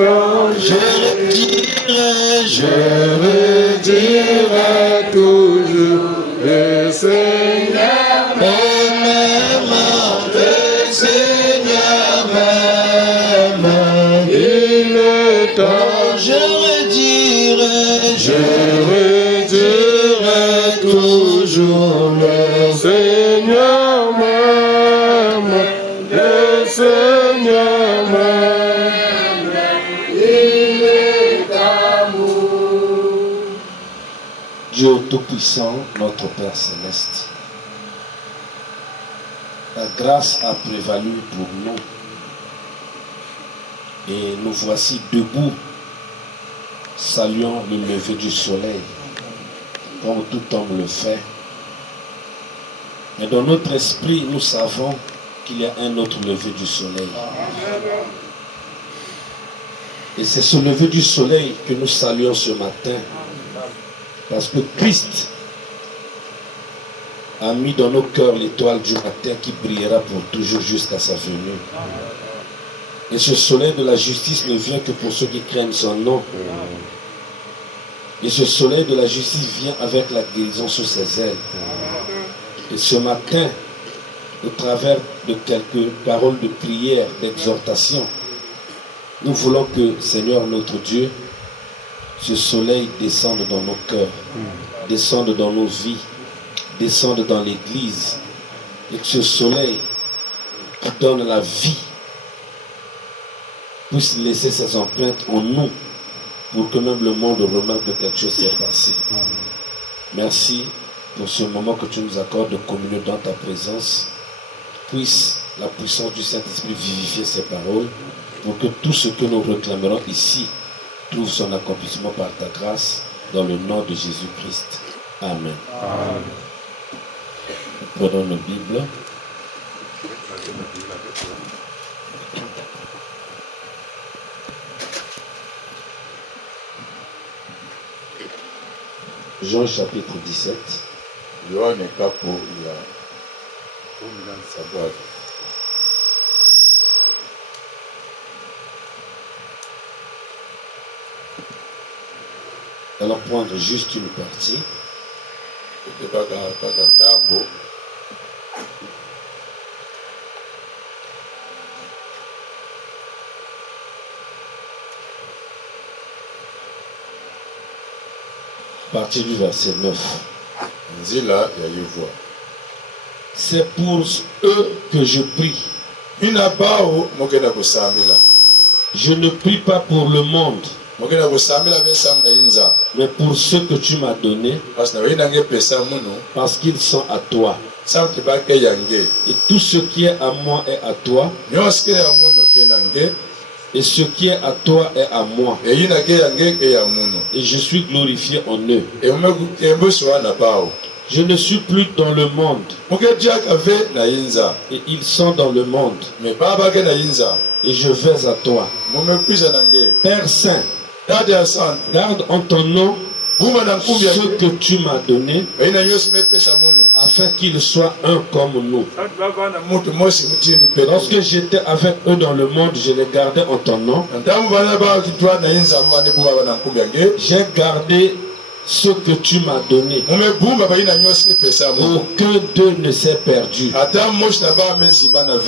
quand je redirai toujours le Seigneur m'aime, le Seigneur m'aime. Il est temps, je redirai toujours le Seigneur m'aime, le Seigneur m'aime. Il est amour. Dieu Tout-Puissant, notre Père Céleste, la grâce a prévalu pour nous et nous voici debout, saluant le lever du soleil, comme tout homme le fait. Mais dans notre esprit, nous savons qu'il y a un autre lever du soleil. Et c'est ce lever du soleil que nous saluons ce matin, parce que Christ a mis dans nos cœurs l'étoile du matin qui brillera pour toujours jusqu'à sa venue. Et ce soleil de la justice ne vient que pour ceux qui craignent son nom. Et ce soleil de la justice vient avec la guérison sous ses ailes. Et ce matin, au travers de quelques paroles de prière, d'exhortation, nous voulons que, Seigneur notre Dieu, ce soleil descende dans nos cœurs, descende dans nos vies, descende dans l'Église. Et que ce soleil qui donne la vie puisse laisser ses empreintes en nous pour que même le monde remarque que quelque chose s'est passé. Merci pour ce moment que tu nous accordes de communion dans ta présence. Puisse la puissance du Saint-Esprit vivifier ces paroles pour que tout ce que nous réclamerons ici trouve son accomplissement par ta grâce dans le nom de Jésus-Christ. Amen. Amen. Prenons nos Bibles. Jean chapitre 17. Allons prendre juste une partie. Partie du verset 9. C'est pour eux que je prie. Je ne prie pas pour le monde, mais pour ceux que tu m'as donnés, parce qu'ils sont à toi. Et tout ce qui est à moi est à toi. Et ce qui est à toi est à moi. Et je suis glorifié en eux. Je ne suis plus dans le monde. Et ils sont dans le monde. Et je vais à toi. Père Saint, garde en ton nom ce que tu m'as donné, afin qu'ils soient un comme nous. Lorsque j'étais avec eux dans le monde, je les gardais en ton nom. J'ai gardé ce que tu m'as donné. Aucun d'eux ne s'est perdu.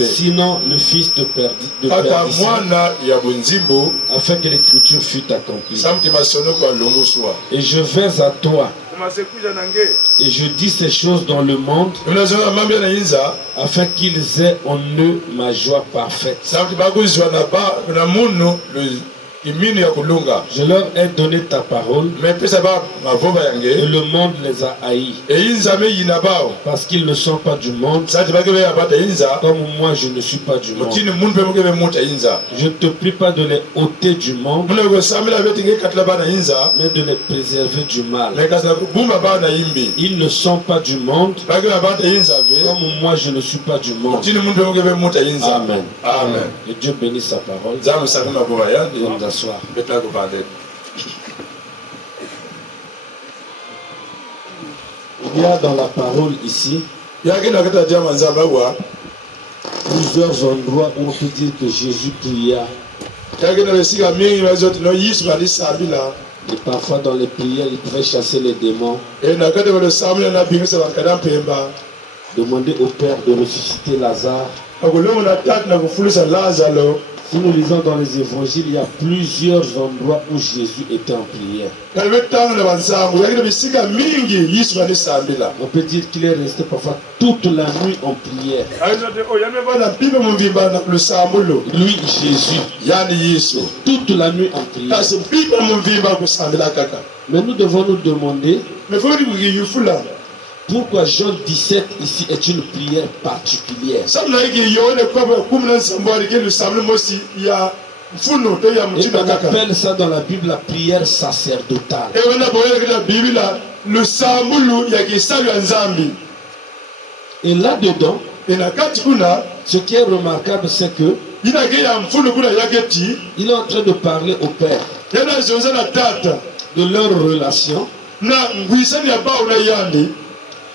Sinon le Fils de perdition, afin que l'écriture fût accomplie. Et je vais à toi. Et je dis ces choses dans le monde, afin qu'ils aient en eux ma joie parfaite. Je leur ai donné ta parole, et le monde les a haïs, parce qu'ils ne sont pas du monde, comme moi je ne suis pas du monde. Je ne te prie pas de les ôter du monde, mais de les préserver du mal. Ils ne sont pas du monde, comme moi je ne suis pas du monde. Amen. Amen. Et Dieu bénisse sa parole. Soir. Il y a dans la parole ici plusieurs endroits où on peut dire que Jésus pria Et parfois dans les prières, il pouvait chasser les démons. Demander au Père de ressusciter Lazare. Si nous lisons dans les évangiles, il y a plusieurs endroits où Jésus était en prière. On peut dire qu'il est resté parfois toute la nuit en prière. Lui, Jésus, toute la nuit en prière. Mais nous devons nous demander pourquoi Jean 17 ici est une prière particulière. Et on appelle ça dans la Bible la prière sacerdotale. Et là-dedans, ce qui est remarquable, c'est que il est en train de parler au Père de leur relation.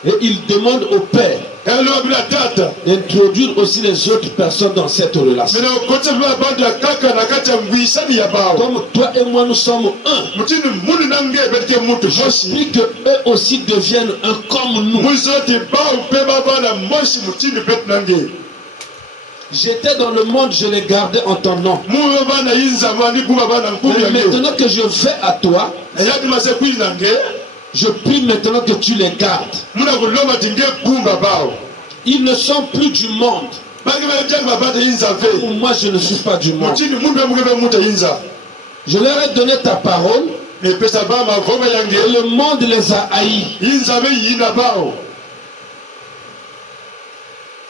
Et il demande au Père d'introduire aussi les autres personnes dans cette relation. Comme toi et moi nous sommes un, je prie qu'eux aussi deviennent un comme nous. J'étais dans le monde, je les gardais en ton nom. Mais maintenant que je vais à toi, je prie maintenant que tu les gardes. Ils ne sont plus du monde. Moi, je ne suis pas du monde. Je leur ai donné ta parole. Et le monde les a haïs.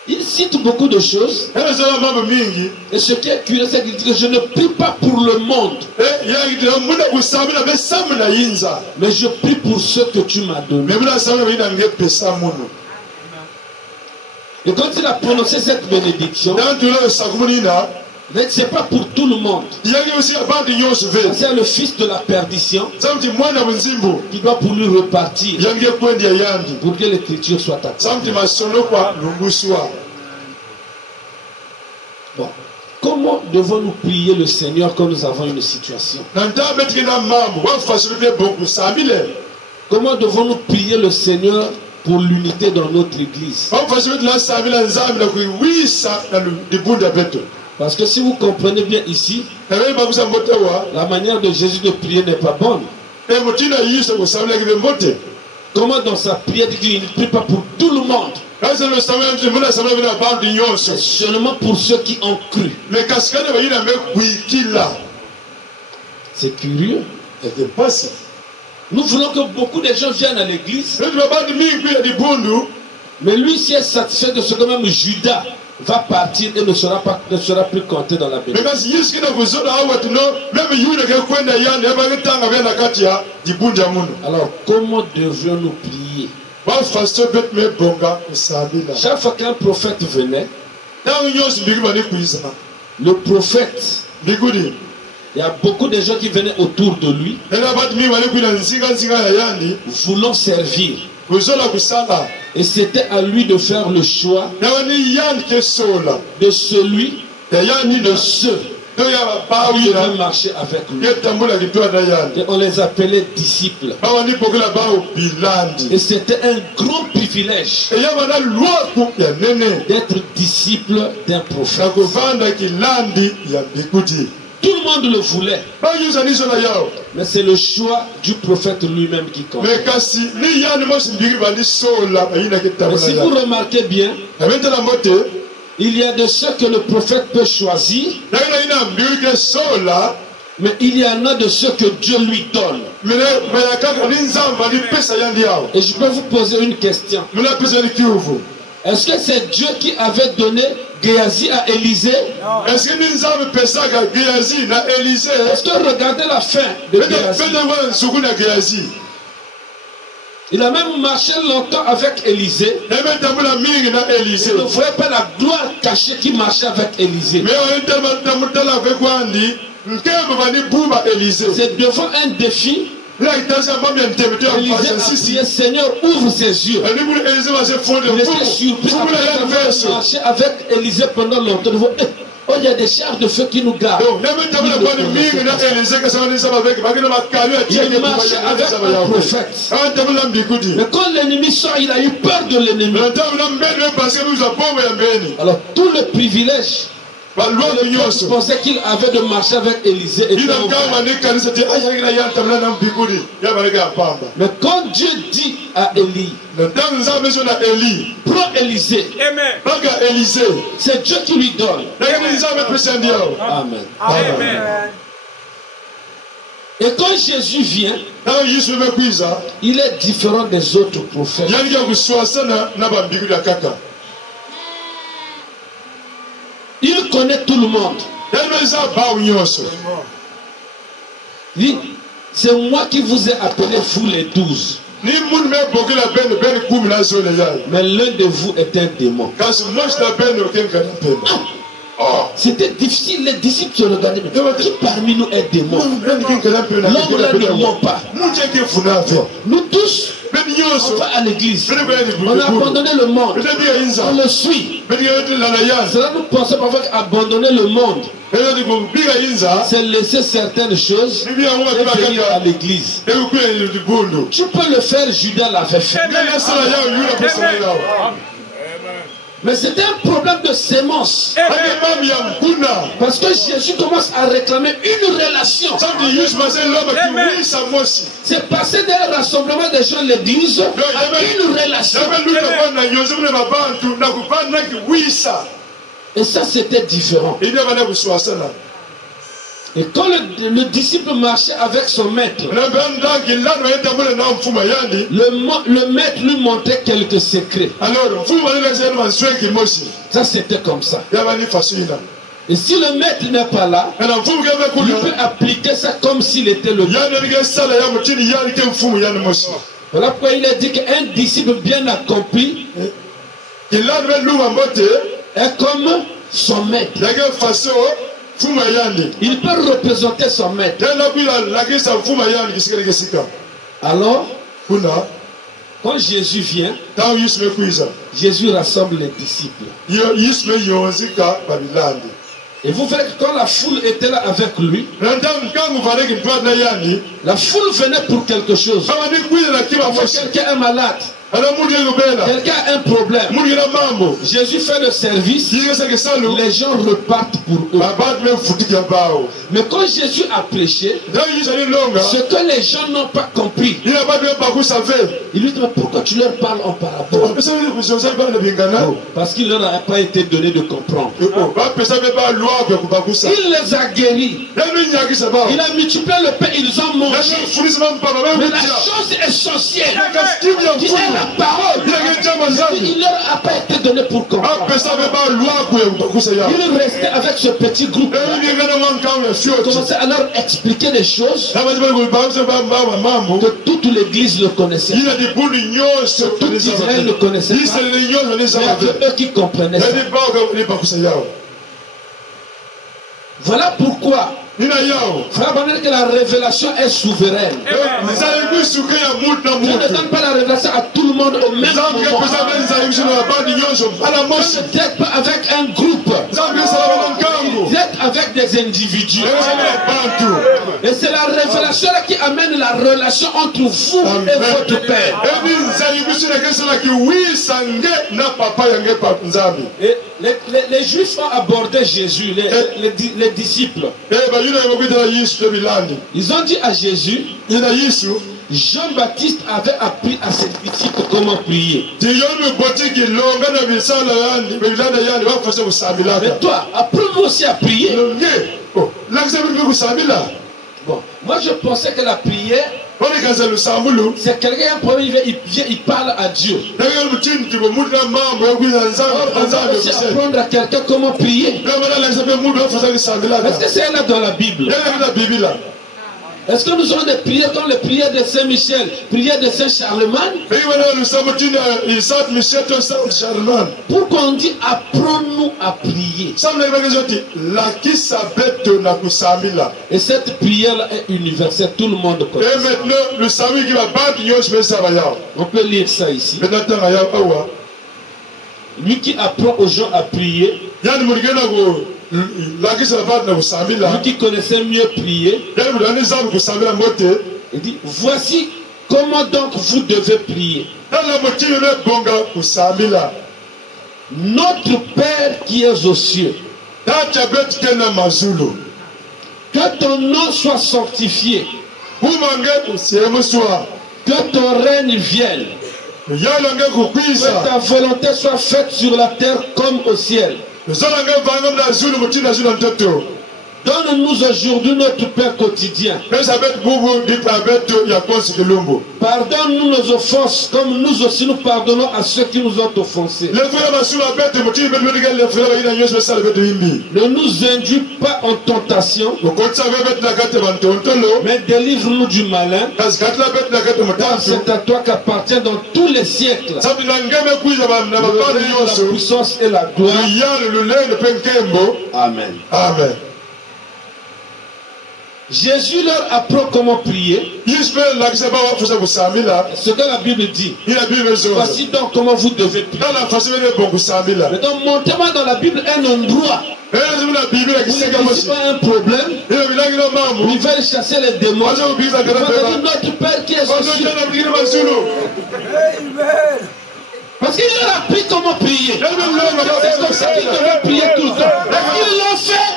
Il cite beaucoup de choses. Et ce qui est curieux, c'est qu'il dit que je ne prie pas pour le monde. Mais je prie pour ceux que tu m'as donnés. Et quand il a prononcé cette bénédiction, ce n'est pas pour tout le monde. C'est le fils de la perdition qui doit pour lui repartir pour que l'écriture soit accomplie. Bon. Comment devons-nous prier le Seigneur quand nous avons une situation? Comment devons-nous prier le Seigneur pour l'unité dans notre église? Parce que si vous comprenez bien ici, la manière de Jésus de prier n'est pas bonne. Comment dans sa prière il ne prie pas pour tout le monde? Seulement pour ceux qui ont cru. C'est curieux. Nous voulons que beaucoup de gens viennent à l'église. Mais lui, s'il est satisfait de ce que même Judas va partir et ne sera plus compté dans la bénédiction. Alors, comment devrions-nous prier? Chaque fois qu'un prophète venait, le prophète, il y a beaucoup de gens qui venaient autour de lui, voulant servir. Et c'était à lui de faire le choix de celui, de ceux qui devaient marcher avec lui. Et on les appelait disciples. Et c'était un grand privilège d'être disciple d'un prophète. Tout le monde le voulait. Mais c'est le choix du prophète lui-même qui compte. Mais si vous remarquez bien, il y a de ceux que le prophète peut choisir, mais il y en a de ceux que Dieu lui donne. Et je peux vous poser une question. Est-ce que c'est Dieu qui avait donné Géasi à Élisée? Est-ce que regardez la fin de Géasi? Il a même marché longtemps avec Élisée. Il ne voyait pas la gloire cachée qui marchait avec Élisée. C'est devant un défi. Élisée a prié, Seigneur, ouvre ses yeux. Il était surpris après marcher avec Élisée pendant longtemps. Oh, il y a des chars de feu qui nous gardent. Il marchait avec un prophète. Mais quand l'ennemi sort, il a eu peur de l'ennemi. Alors tout le privilège, je pensais qu'il avait de marcher avec Élisée. Mais quand Dieu dit à Élie, prends Élisée, c'est Dieu qui lui donne. Amen. Amen. Et quand Jésus vient, il est différent des autres prophètes. Il connaît tout le monde. Oui, c'est moi qui vous ai appelé, vous les 12. Mais l'un de vous est un démon. C'était difficile, les disciples se regardaient. Qui parmi nous est démon? L'homme là ne ment pas. Nous tous, on va à l'église. On a abandonné le monde. On le suit. Cela nous pensons parfois qu'abandonner le monde, c'est laisser certaines choses et venir à l'église. Tu peux le faire, Judas l'avait fait. Mais c'était un problème de sémence. Parce que Jésus commence à réclamer une relation. C'est passé d'un rassemblement des gens l'église à une relation. Et ça c'était différent. Et quand le disciple marchait avec son maître, le maître lui montrait quelques secrets. Ça c'était comme ça. Et si le maître n'est pas là, il peut appliquer ça comme s'il était le maître. Voilà pourquoi il a dit qu'un disciple bien accompli est comme son maître. Il peut représenter son maître. Alors, quand Jésus vient, Jésus rassemble les disciples. Et vous verrez que quand la foule était là avec lui, la foule venait pour quelque chose. Quelqu'un est malade. Quelqu'un a un problème. Jésus fait le service. Les gens repartent pour eux. Mais quand Jésus a prêché, ce que les gens n'ont pas compris, il lui dit, mais pourquoi tu leur parles en parabole? Parce qu'il leur a pas été donné de comprendre. Il les a guéris. Il a multiplié le pain, ils ont mangé. Mais la chose essentielle, la parole, il leur a pas été donné pour comprendre. Il restait avec ce petit groupe. Il commençait à leur expliquer des choses que toute l'église le connaissait. Tout Israël ne connaissait pas. Mais eux qui comprenaient ça. Voilà pourquoi frère Banel, que la révélation est souveraine. Dieu ne donne pas la révélation à tout le monde au même moment. Vous n'êtes pas avec un groupe. Vous êtes avec des individus. Et c'est la révélation qui amène la relation entre vous et votre Père. Et les Juifs ont abordé Jésus, les disciples. Ils ont dit à Jésus, Jean-Baptiste avait appris à ses disciples comment prier. Mais toi, apprends-moi aussi à prier. Bon, moi je pensais que la prière, c'est quelqu'un qui a un problème, il vient, il parle à Dieu. On va aussi apprendre à quelqu'un comment prier. Est-ce que c'est là dans la Bible? Est-ce que nous avons des prières comme les prières de Saint-Michel, prières de Saint-Charlemagne? Pourquoi on dit apprends-nous à prier? Et cette prière-là est universelle, tout le monde connaît. On peut lire ça ici. Lui qui apprend aux gens à prier, Vous qui connaissez mieux prier, il dit, voici comment donc vous devez prier. Notre Père qui es aux cieux, que ton nom soit sanctifié, que ton règne vienne, que ta volonté soit faite sur la terre comme au ciel. Donne-nous aujourd'hui notre pain quotidien. Pardonne-nous nos offenses comme nous aussi nous pardonnons à ceux qui nous ont offensés. Ne nous induis pas en tentation, mais délivre-nous du malin, car c'est à toi qu'appartient dans tous les siècles la puissance et la gloire. Amen. Amen. Jésus leur apprend comment prier. Ce que la Bible dit. Voici donc comment vous devez prier. Donc montez-moi dans la Bible un endroit où il n'y a pas un problème. Ils veulent chasser les démons. Notre Père qui est aux cieux. Parce qu'il leur a appris comment prier. C'est comme ça qu'ils devaient prier tout le temps. Ils l'ont fait.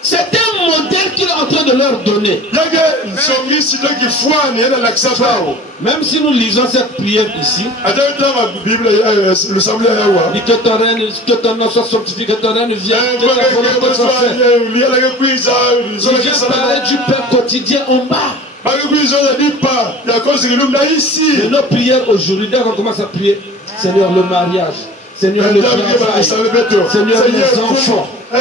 C'est un modèle qu'il est en train de leur donner. Même si nous lisons cette prière ici, dit que ton nom soit sanctifié, que ton règne vienne, que ta volonté soit faite. Il vient parler du Père quotidien en bas. Et nos prières aujourd'hui, dès qu'on commence à prier, Seigneur, le mariage, Seigneur, le travail, Seigneur, les enfants. Quand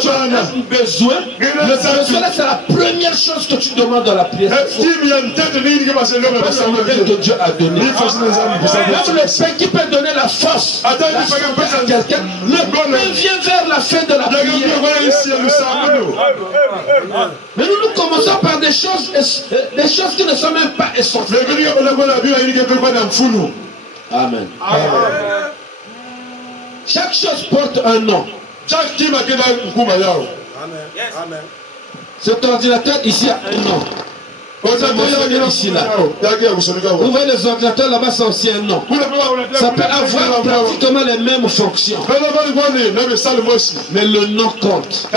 tu as un besoin, le besoin c'est la première chose que tu demandes dans la prière. C'est le modèle que Dieu a donné. Même le Père qui peut donner la force à quelqu'un, le Père vient vers la fin de la prière. Mais nous commençons par des choses qui ne sont même pas essentielles. Amen. Chaque chose porte un nom. Amen. Cet ordinateur ici a un nom. Ici, là. Vous voyez les ordinateurs là-bas, c'est aussi un nom. Ça peut avoir pratiquement les mêmes fonctions. Mais le nom compte.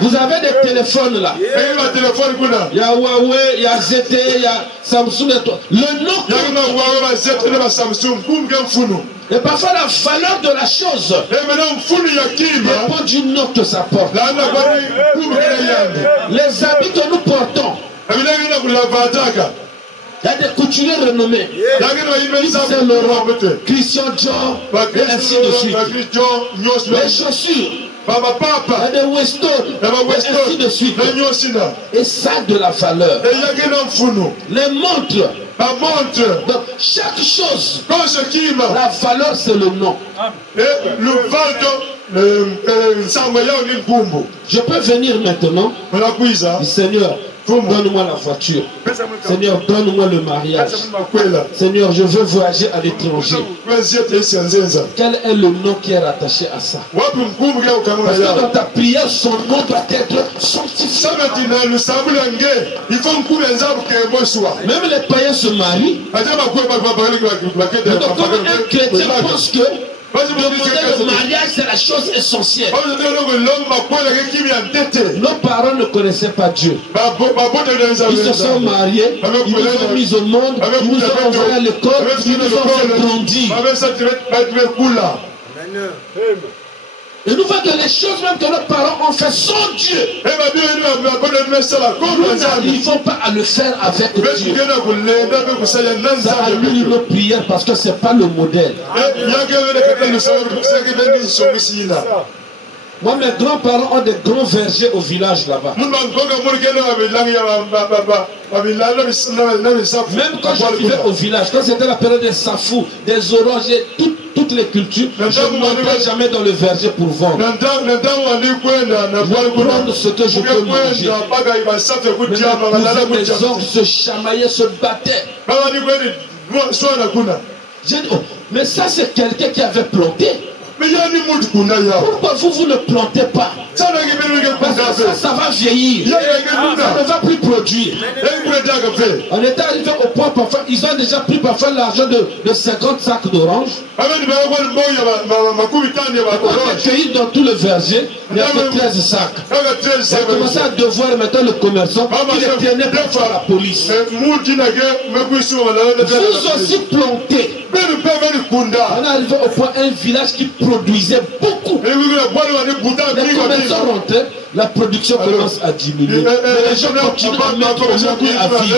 Vous avez des téléphones là. Il y a Huawei, il y a ZTE, il y a Samsung et tout. Le nom compte. Et parfois la valeur de la chose dépend du nom que ça porte. Les habits que nous portons, il y a des couturiers renommés. Saint Laurent, Christian Dior, et ainsi de suite. Les chaussures, il y a des Weston, et ainsi de suite. Et ça a de la valeur. Les montres. Donc chaque chose, la valeur c'est le nom. Je peux venir maintenant. Seigneur, donne-moi la voiture. Seigneur, donne-moi le mariage. Seigneur, je veux voyager à l'étranger. Quel est le nom qui est rattaché à ça? Parce que dans ta prière, son nom doit être sanctifié. Même les païens se marient. Donc comme un chrétien pense que le mariage c'est la chose essentielle. Nos parents ne connaissaient pas Dieu. Ils se sont mariés, ils nous ont mis au monde, ils nous ont envoyés à l'école, ils nous ont fait grandir. Et nous voyons que les choses même que nos parents ont fait sans Dieu, nous n'arrivons pas à le faire avec Dieu. Ça annule nos prières parce que ce n'est pas le modèle. Moi, mes grands-parents ont des grands vergers au village là-bas. Même quand je vivais au village, quand c'était la période des safous, des oranges, toutes les cultures, je ne montais jamais dans le verger pour vendre. Je prends ce que je peux manger. Mes oncles se chamaillaient, se battaient. J'ai dit, oh, mais ça c'est quelqu'un qui avait planté. Pourquoi vous ne plantez pas? Parce que ça va vieillir. Ça ne va plus produire. On est arrivé au point parfois, ils ont déjà pris parfois l'argent de 50 sacs d'oranges. On a cueilli dans tout le verger, il y avait 13 sacs. On a commencé à devoir maintenant le commerçant qui les tenait pour faire la police. Vous aussi plantez. On est arrivé au point, un village qui produisait beaucoup. Les commerçants rentraient, la production commence à diminuer. Mais les gens continuent à mettre au monde à vivre.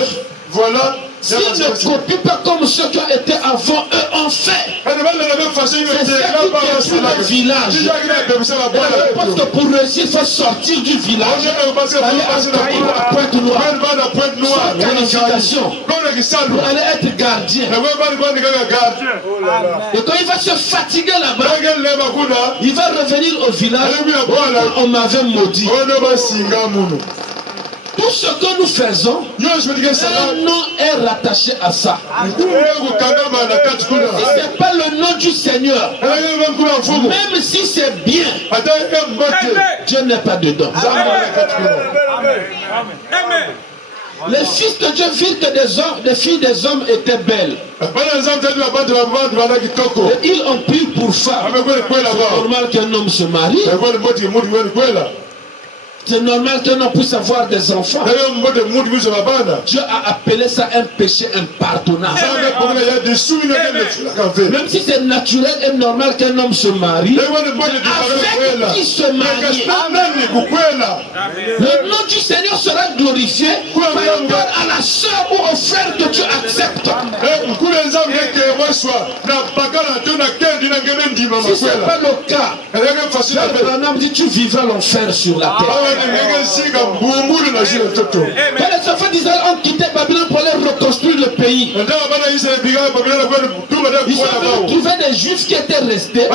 Voilà. S'ils ne copient pas comme ceux qui ont été avant eux ont fait, c'est ça qui détruit le village. Parce que pour réussir, il faut sortir du village, aller à Pointe-Noire, qualification, pour aller être gardien. Et quand il va se fatiguer là-bas, il va revenir au village, on m'avait maudit. Tout ce que nous faisons, un nom est rattaché à ça. Si ce n'est pas le nom du Seigneur, même si c'est bien, Dieu n'est pas dedans. Les fils de Dieu virent que les filles des hommes étaient belles. Et ils ont pris pour femme. C'est normal qu'un homme se marie. C'est normal qu'un homme puisse avoir des enfants. Dieu a appelé ça un péché impardonnable. Même si c'est naturel et normal qu'un homme se marie, avec qui se marie, le nom du Seigneur sera glorifié par rapport à la soeur ou au frère que Dieu accepte. Si ce n'est pas le cas, Abraham dit tu vivras l'enfer sur la terre. Quand les enfants d'Israël ont quitté Babylone pour aller reconstruire le pays, ils ont trouvé des juifs qui étaient restés,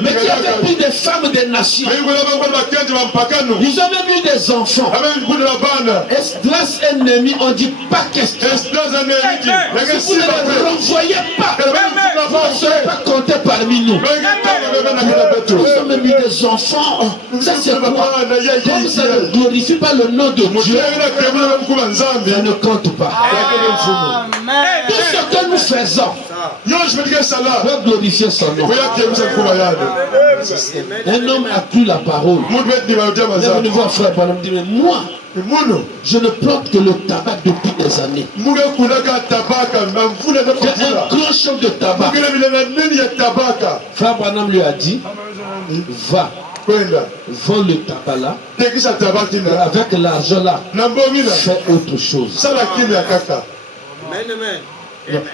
mais qui avaient pris des femmes des nations. Ils ont même eu des enfants. Esdras ennemi, on dit pas question. Si vous ne les renvoyez pas, vous ne serez pas comptés parmi nous. Ils ont même eu des enfants. Ça c'est quoi? Comme ça ne glorifie pas le nom de Dieu, ça ne compte pas. Tout ce que nous faisons doit glorifier son nom. Un homme a cru la parole. Il est venu voir frère Branham, dit mais moi, je ne plante que le tabac depuis des années. J'ai un grand champ de tabac. Frère Branham lui a dit, va. Vends le tabac là, avec l'argent là, fais autre chose.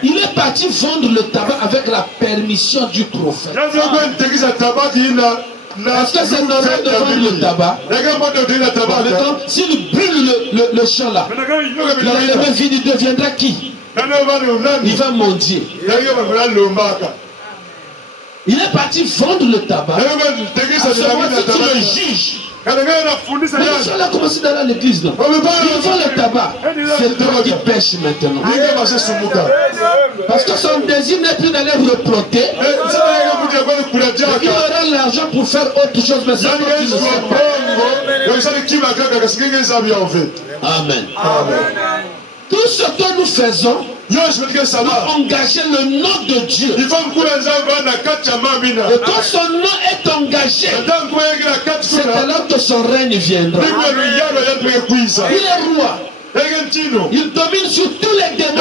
Il est parti vendre le tabac avec la permission du prophète. Est-ce que c'est normal de vendre le tabac? Maintenant, s'il brûle le champ là, l'ennemi vide, il deviendra qui? Il va mendier. Il est parti vendre le tabac. À ce moment-ci, tu le juges. Les gens ont commencé d'aller à l'église. Il vend le tabac. C'est toi qui pêche maintenant. Parce que son désir n'est plus d'aller replanter. Il aura l'argent pour faire autre chose. Mais c'est toi qui le sais. Amen. Tout ce que nous faisons, nous engager le nom de Dieu. Et quand son nom est engagé, c'est alors que son règne viendra. Il est roi. Il domine sur tous les démons.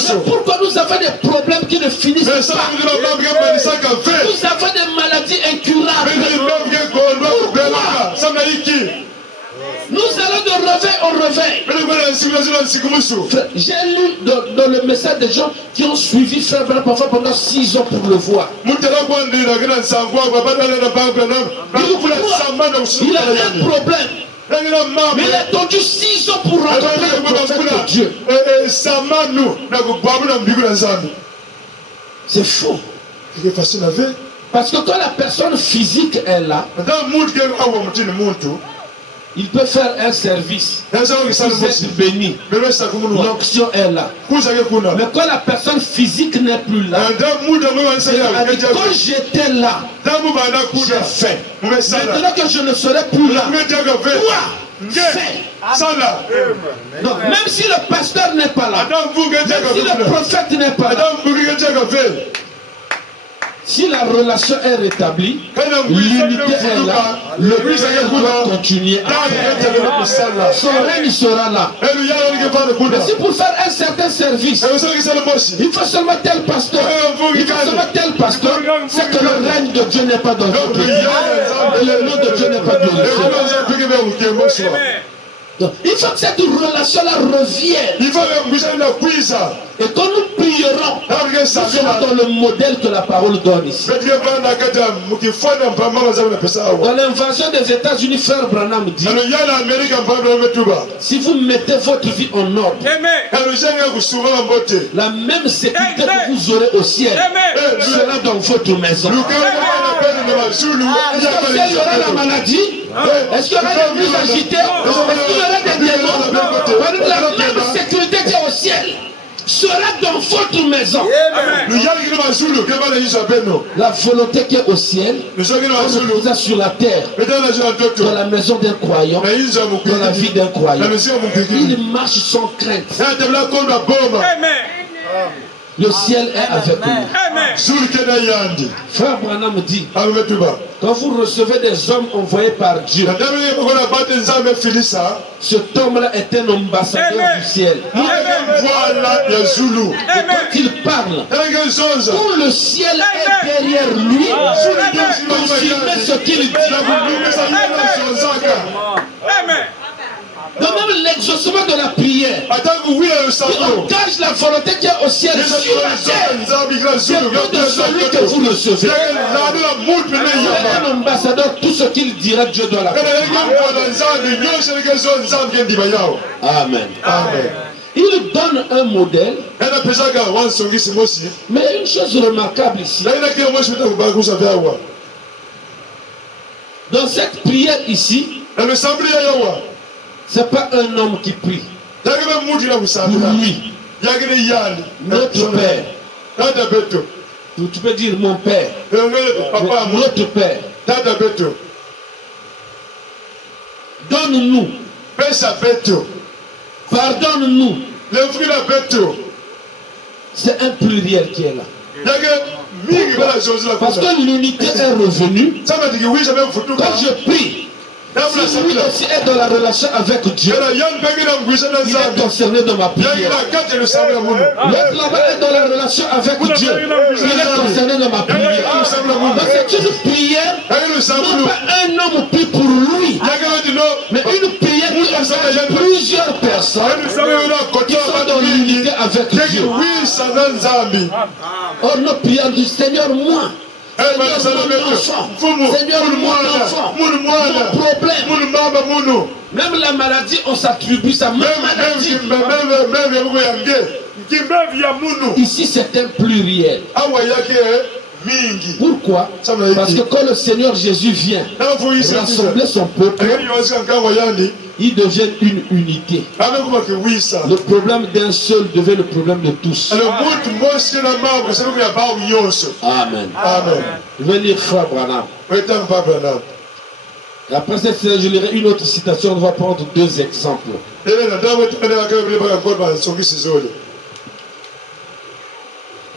C'est pourquoi nous avons des problèmes qui ne finissent pas. Nous avons des maladies incurables. Nous allons de réveil en réveil. J'ai lu dans le message des gens qui ont suivi Frère Branham parfois pendant 6 ans pour le voir. Il a un problème. Mais il a attendu 6 ans pour rencontrer le prophète de Dieu. C'est faux. Parce que quand la personne physique est là, Il peut faire un service. Vous êtes béni. L'onction est là. Mais quand la personne physique n'est plus là, quand j'étais là, j'ai fait. Maintenant que je ne serai plus là, toi, fais. Donc, même si le pasteur n'est pas là, même si le prophète n'est pas là, si la relation est rétablie, l'unité est là, le Seigneur doit continuer à faire. Son règne sera là. Mais si pour faire un certain service, il faut seulement tel pasteur, il faut seulement tel pasteur, c'est que le règne de Dieu n'est pas dans votre vie. Et le nom de Dieu n'est pas glorifié. Donc, il faut que cette relation-là revienne. Et quand nous prierons, nous serons dans le modèle que la parole donne ici. Dans l'invasion des États-Unis, frère Branham dit, si vous mettez votre vie en ordre, la même sécurité que vous aurez au ciel sera dans votre maison. Est-ce qu'il y aura la maladie? Est-ce qu'il y aura des nuits agitées? Est-ce qu'il y aura des démons? La même sécurité qui est au ciel sera dans votre maison. La volonté qui est au ciel, on le sur la terre, dans la maison d'un croyant, dans la vie d'un croyant. Il marche sans crainte. Le ciel est avec nous. Frère Branham dit, quand vous recevez des hommes envoyés par Dieu, cet homme-là est un ambassadeur du ciel. Et quand il parle, tout le ciel est derrière lui, confirmer ce qu'il dit. Donc même l'exaucement de la prière, il engage la volonté qui est au ciel sur la terre. C'est pas de celui que vous recevez. Un ambassadeur, tout ce qu'il dira, Dieu doit l'accorder. Amen. Il donne un modèle. Mais une chose remarquable ici, dans cette prière ici, c'est pas un homme qui prie. Lui, notre Père. Tu peux dire mon Père. Notre Père. Donne-nous. Pardonne-nous. C'est un pluriel qui est là. Parce que l'unité est revenue. Quand je prie, si lui aussi est dans la relation avec Dieu, il est concerné dans ma prière. L'autre là-bas est dans la relation avec Dieu, il est concerné dans ma prière. Donc c'est une prière, non pas un homme prie pour lui, mais une prière qui engage plusieurs personnes qui sont dans l'unité avec Dieu. Oh, nous prions du Seigneur, moi. Seigneur, mon enfant, mon problème, même la maladie, on s'attribue sa même maladie. Ici, c'est un pluriel. Pourquoi? Parce que quand le Seigneur Jésus vient rassembler son peuple, il devient une unité. Le problème d'un seul devient le problème de tous. Amen. Je vais lire Frère Branham. Après cette séance, je lirai une autre citation. On va prendre deux exemples.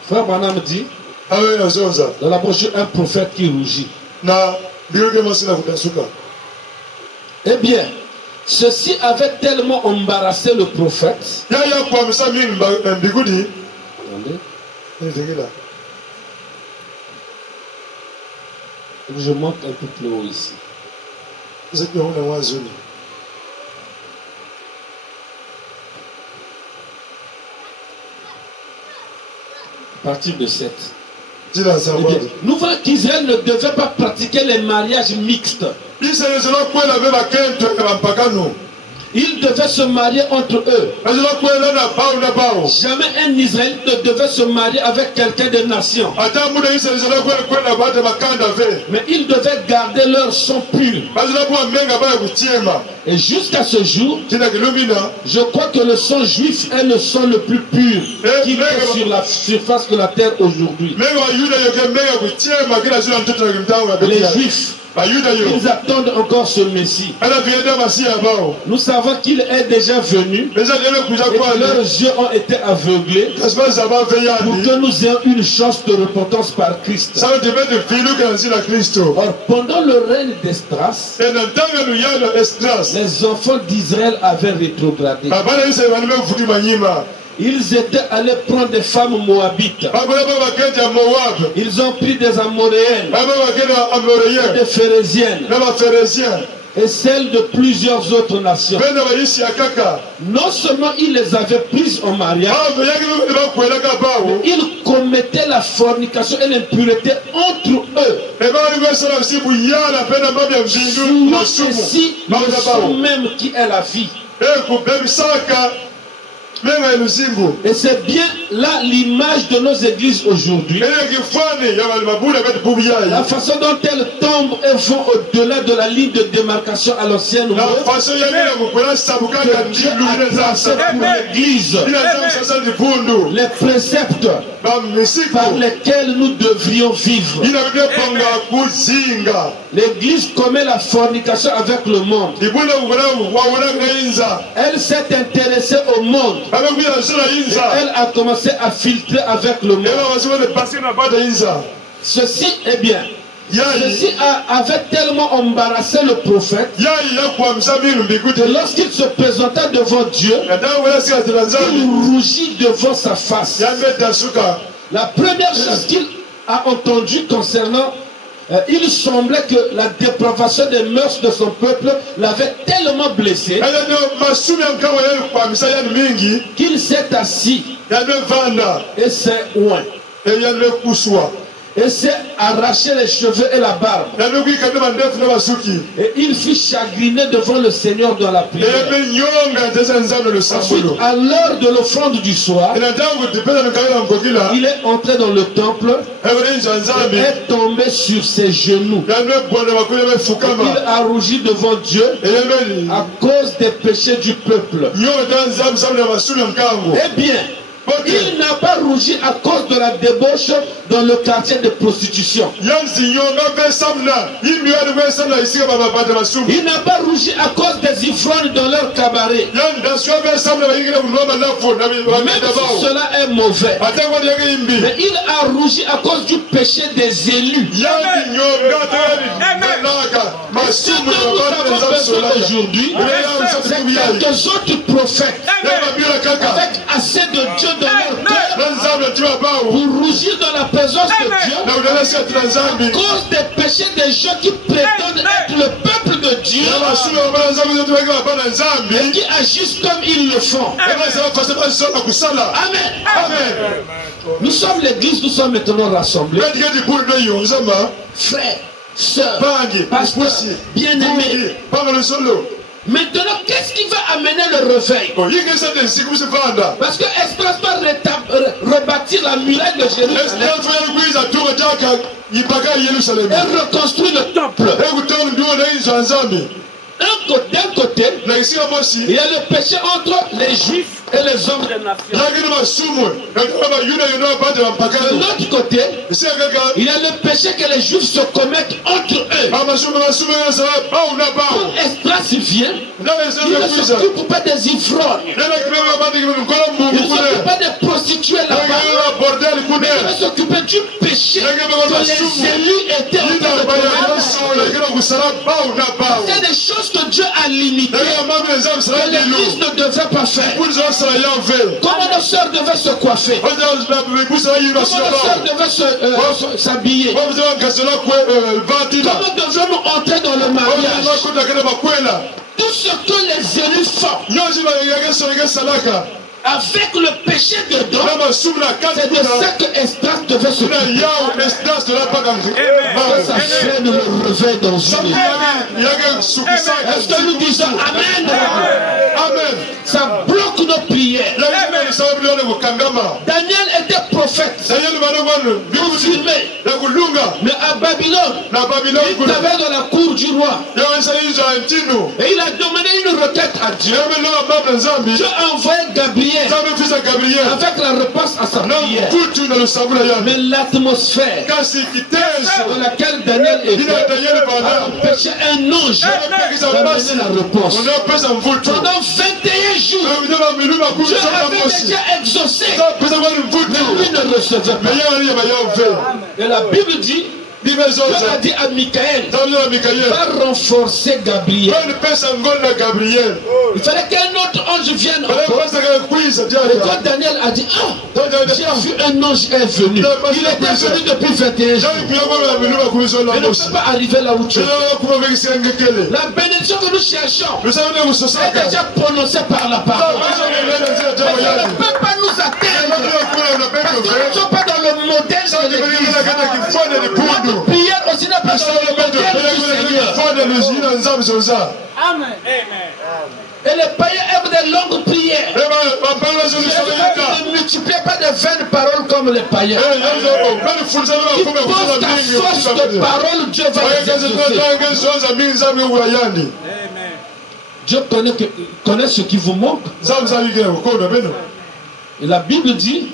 Frère Branham dit, dans la brochure, un prophète qui rougit. Eh bien, ceci avait tellement embarrassé le prophète. Je monte un peu plus haut ici. À partir de 7. Nous voyons qu'Israël ne devait pas pratiquer les mariages mixtes. Ils devaient se marier entre eux. Jamais un Israélite ne devait se marier avec quelqu'un de nation. Mais ils devaient garder leur sang pur. Et jusqu'à ce jour, je crois que le sang juif est le sang le plus pur qui est sur la surface de la terre aujourd'hui. Les Juifs, ils attendent encore ce Messie. Nous savons qu'il est déjà venu et que leurs yeux ont été aveuglés pour que nous ayons une chance de repentance par Christ. Or, pendant le règne d'Esdras, les enfants d'Israël avaient rétrogradé. Ils étaient allés prendre des femmes moabites. Ils ont pris des amoréennes, des phérésiennes et celles de plusieurs autres nations. Non seulement ils les avaient prises en mariage, mais ils commettaient la fornication et l'impureté entre eux. Ici, le sang même qui est la vie. Et c'est bien là l'image de nos églises aujourd'hui. La façon dont elles tombent et vont au-delà de la ligne de démarcation à l'ancienne monde. L'église, les préceptes par lesquels nous devrions vivre. L'église commet la fornication avec le monde. Elle s'est intéressée au monde. Elle a commencé à filtrer avec le monde. Ceci est bien. Ceci avait tellement embarrassé le prophète que lorsqu'il se présenta devant Dieu, il rougit devant sa face. La première chose qu'il a entendue concernant il semblait que la dépravation des mœurs de son peuple l'avait tellement blessé qu'il s'est assis et s'est oint. Et s'est arraché les cheveux et la barbe. Et il fut chagriné devant le Seigneur dans la prière. Ensuite, à l'heure de l'offrande du soir, il est entré dans le temple et est tombé sur ses genoux. Il a rougi devant Dieu à cause des péchés du peuple. Eh bien, il n'a pas rougi à cause de la débauche dans le quartier de prostitution. Il n'a pas rougi à cause des ivrognes dans leur cabaret. Même si cela est mauvais. Mais il a rougi à cause du péché des élus. Mais ce dont nous avons besoin aujourd'hui, c'est quelques autres prophètes avec assez de Dieu dans leur cœur pour rougir dans la présence de Dieu à cause des péchés des gens qui prétendent être le peuple de Dieu et qui agissent comme ils le font. Amen. Nous sommes l'église, nous sommes maintenant rassemblés. Frères, sœurs, pasteurs, bien-aimés. Maintenant, qu'est-ce qui va amener le réveil? Parce que Esdras va rebâtir la muraille de Jérusalem et reconstruire le temple. D'un côté, il y a le péché entre les Juifs et les hommes des nations. De l'autre côté, il y a le péché que les Juifs se commettent entre eux. Quand Esdras vient, il ne s'occupe pas des ivrognes, il ne s'occupe pas des prostituées là-bas, mais il va s'occuper du péché que les élus étaient en train de commettre. C'est des choses que Dieu a limitées, que l'Église ne devait pas faire. Comment nos sœurs devaient se coiffer, comment nos sœurs devaient s'habiller, comment devons-nous entrer dans le mariage. Tout ce que les élus font, avec le péché dedans, c'est de ça que Esdras devait se couper. Que sa chaîne le réveille dans une nuit. Est-ce que nous disons Amen? Amen. Ça bloque nos prières. Daniel était prophète. Confirmé. Mais à Babylone, il travaillait dans la cour du roi. Et il a demandé une requête à Dieu. Dieu a envoyé Gabriel avec la réponse à sa prière. Mais l'atmosphère dans laquelle Daniel était a empêché un ange d'amener la réponse. Pendant 21 jours, Dieu avait déjà exaucé, mais lui ne recevait pas. Et la Bible dit, Dieu a dit à Michaël, va renforcer Gabriel. Il fallait qu'un autre ange vienne encore. Et quand Daniel a dit, ah, j'ai vu un ange est venu. Il était venu depuis 21 jours. Il ne peut pas arriver là où tu es. La bénédiction que nous cherchons est déjà prononcée par la parole. Mais ça ne peut pas nous atteindre. Parce que nous ne sommes pas dans le modèle de l'église. Notre prière aussi n'est pas dans le modèle du Seigneur. Amen. Et les païens aiment des longues prières. Ne multipliez pas de vaines paroles comme les païens. Qui posent ta force de parole, Dieu va les exaucer. Dieu connaît ce qui vous manque. Et la Bible dit,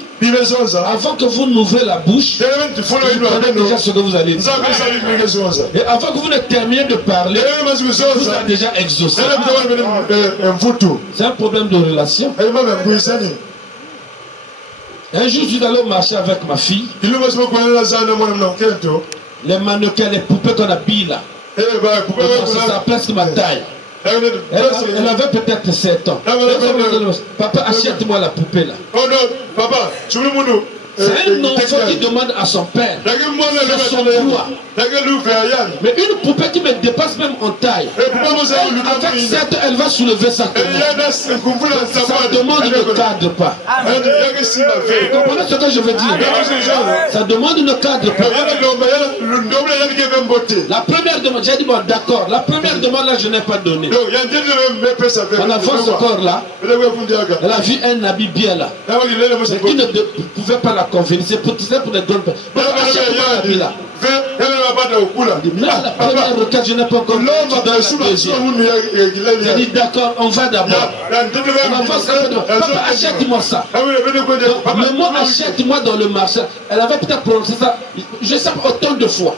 avant que vous n'ouvrez la bouche, vous connaissez déjà ce que vous allez dire. Et avant que vous ne terminiez de parler, vous avez déjà exaucé. C'est un problème de relation. Un jour, je suis allé au marché avec ma fille. Les mannequins, les poupées qu'on habille là. Ça presque ma taille. Elle avait peut-être 7 ans. Papa, achète-moi la poupée là. Oh non, papa, tu veux mon eau? C'est un enfant qui demande à son père de son droit. Mais une poupée qui me dépasse même en taille, avec 7 elle va soulever sa commande. Ça demande ne cadre pas. Vous comprenez ce que je veux dire? Ça demande ne cadre pas. La première demande, j'ai dit bon d'accord, la première demande là je n'ai pas donné. On avance encore là. Elle a vu un habit bien là, mais qui ne pouvait pas la convenir. C'est pour les grandes personnes. Achète-moi l'habit là. La première requête, je n'ai pas encore. J'ai dit d'accord, on va d'abord. On avance un peu. Papa, achète-moi ça. Le mot achète-moi dans le marché, elle avait peut-être prononcé ça, je sais pas, autant de fois.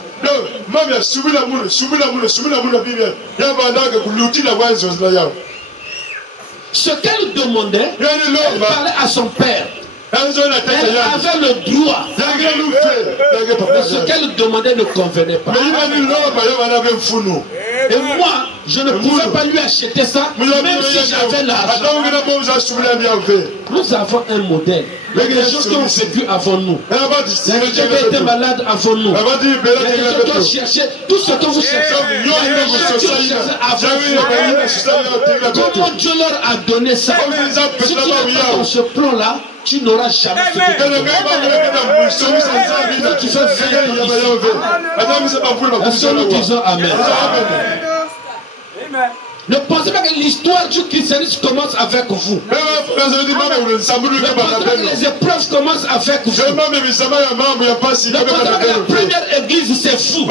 Ce qu'elle demandait, elle parlait à son père. Elle avait le droit. Mais ce qu'elle demandait ne convenait pas. Et moi, je ne pouvais pas lui acheter ça, même si j'avais l'argent. Nous avons un modèle. Il y a des gens qui ont vécu avant nous. Il y a des gens qui ont été malades avant nous. Il y a des gens qui ont cherché tout ce que vous cherchez. Il y a des gens qui ont cherché avant vous. Comment Dieu leur a donné ça? Si tu n'es pas dans ce plan-là, tu n'auras jamais ce que tu fais. Est-ce que nous disons Amen? Ne pensez pas que l'histoire du christianisme commence avec vous. Ne pensez pas que les épreuves commencent avec vous. Ne pensez pas que la première église c'est fou.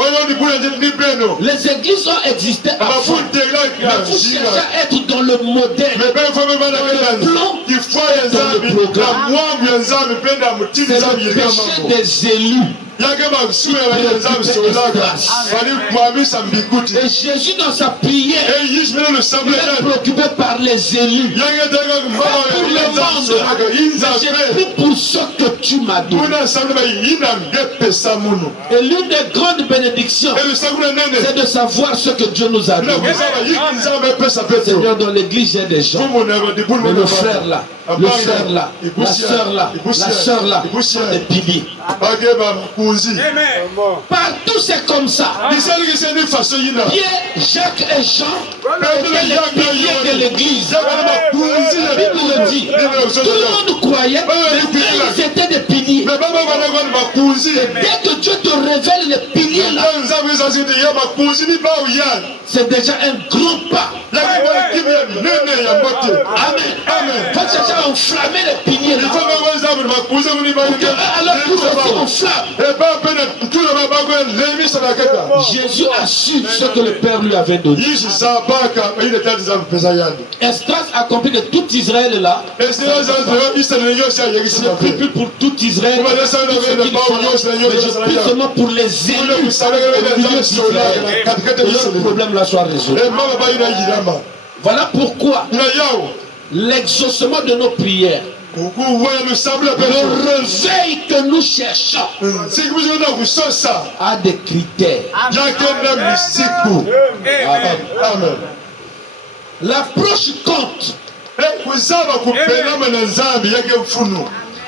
Les églises ont existé avant. Mais vous cherchez à être dans le modèle, dans le plan, dans le programme. C'est le péché des élus. Et Jésus dans sa prière, il est préoccupé par les élus, pas pour le monde, mais j'ai pris pour ce que tu m'as donné. Et l'une des grandes bénédictions, c'est de savoir ce que Dieu nous a donné. Seigneur, dans l'église, j'ai des gens, mais le frère là, le frère là, la soeur là, la soeur là, des piliers. Partout c'est comme ça. Pierre, Jacques et Jean étaient les piliers de l'église. La Bible le dit. Tout le monde croyait, mais ils étaient des piliers. Et dès que Dieu te révèle les piliers là, c'est déjà un grand pas. Amen. Faut déjà enflammer les piliers là. Alors pour aussi enflamme. Jésus a su ce que le Père lui avait donné. Esdras a compris que tout Israël là, je ne prie plus pour tout Israël, mais je prie seulement pour les élus d'Israël. Que leur problème là soit résolu. Voilà pourquoi l'exaucement de nos prières, le réveil que nous cherchons a des critères. Amen. L'approche compte.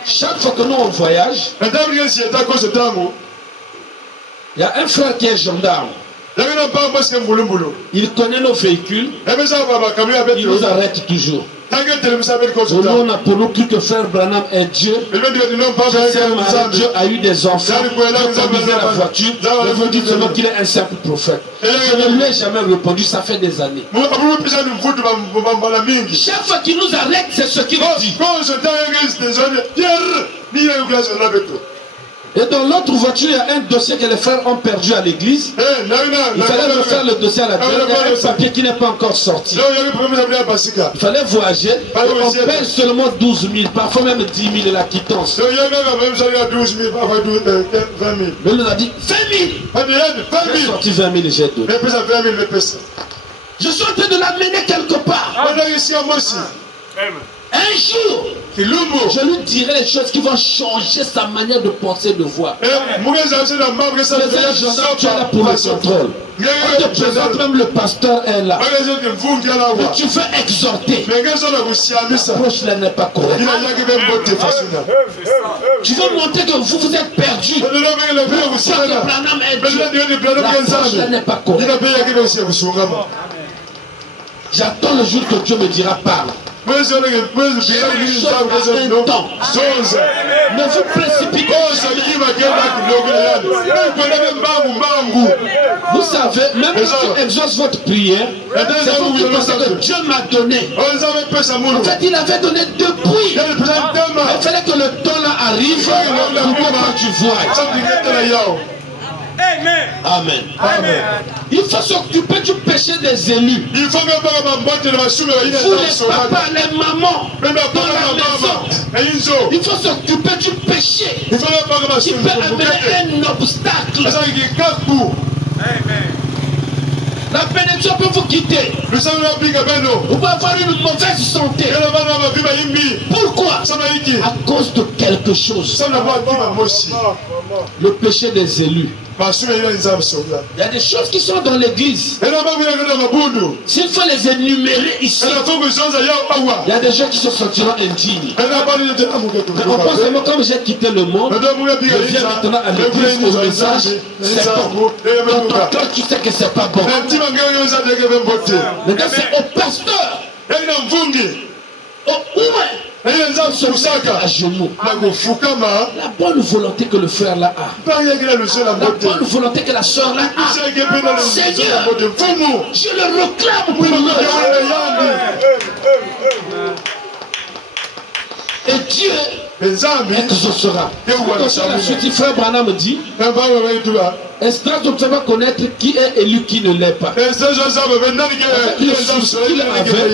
Chaque fois que nous on voyage, il y a un frère qui est gendarme. Il connaît nos véhicules. Il nous arrête toujours. Pour nous cru que frère Branham est Dieu. Dieu a eu des enfants. Il a conduisait la voiture. Mais vous dites seulement qu'il est un simple prophète. Je ne lui ai jamais répondu, ça fait des années. Chaque fois qu'il nous arrête, c'est ce qu'il dit. Et dans l'autre voiture, il y a un dossier que les frères ont perdu à l'église. Il fallait refaire le dossier à la terre. Il y a un papier qui n'est pas encore sorti. Il fallait voyager. On paye seulement 12 000, parfois même 10 000 la quittance. Mais il nous a dit 20 000. J'ai sorti 20 000 et j'ai donné. Je suis en train de l'amener quelque part. Un jour, je lui dirai les choses qui vont changer sa manière de penser, de voir. Tu es là pour le contrôle. On te présente, même le pasteur est là. Mais tu veux exhorter. L'approche là n'est pas correcte. Tu veux montrer que vous êtes perdu. L'approche là n'est pas correcte. J'attends le jour que Dieu me dira parle. Ne vous précipitez jamais. Vous savez, même si tu exauces votre prière, c'est pour que pensez que Dieu m'a donné. En fait, il avait donné depuis. Il fallait que le temps là arrive pour que tu vois. Amen. Amen. Il faut s'occuper du péché des élus. Vous les papas, les mamans dans la maison. Il faut s'occuper du péché qui peut amener un obstacle. La bénédiction peut vous quitter. Vous pouvez avoir une mauvaise santé. Pourquoi? À cause de quelque chose. Le péché des élus. Il y a des choses qui sont dans l'église. S'il faut les énumérer ici, il y a des gens qui se sentiront indignes. On pense vraiment comme j'ai quitté le monde, je viens maintenant à l'église au message, c'est bon. Dans ton cœur, tu sais que c'est pas bon. Maintenant, c'est au pasteur. À genoux. La bonne volonté que le frère là a, la bonne volonté que la soeur là a, Seigneur, je le réclame pour nous. Et Dieu exaucera. La suite, frère Branham dit, Esdras ne peut pas connaître qui est élu, qui ne l'est pas. Le souci qu'il avait,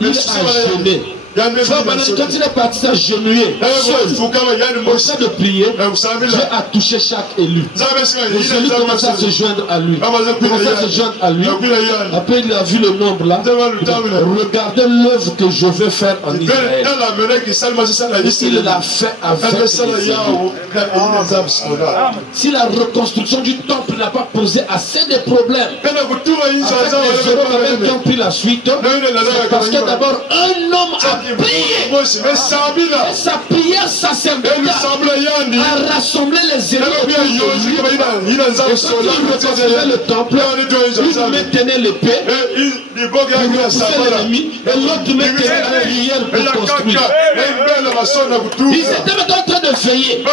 il a gêné. Frère Branham, quand il est parti s'agenouiller, au sein de prier, Dieu a touché chaque élu. Les élus commençaient à se joindre à lui. Après, il a vu le nombre là. Regardez l'œuvre que je veux faire en Israël. Il l'a fait avec les élus. Si la reconstruction du temple n'a pas posé assez de problèmes, avec les Zéro qui ont pris la suite, c'est parce que d'abord un homme a prié. Et sa prière sacerdotale a rassemblé les ennemis. Et quand il reconstruisait le temple, il maintenait l'épée pour repousser l'ennemi et l'autre maintenait la prière pour construire. Ils étaient maintenant en train de veiller.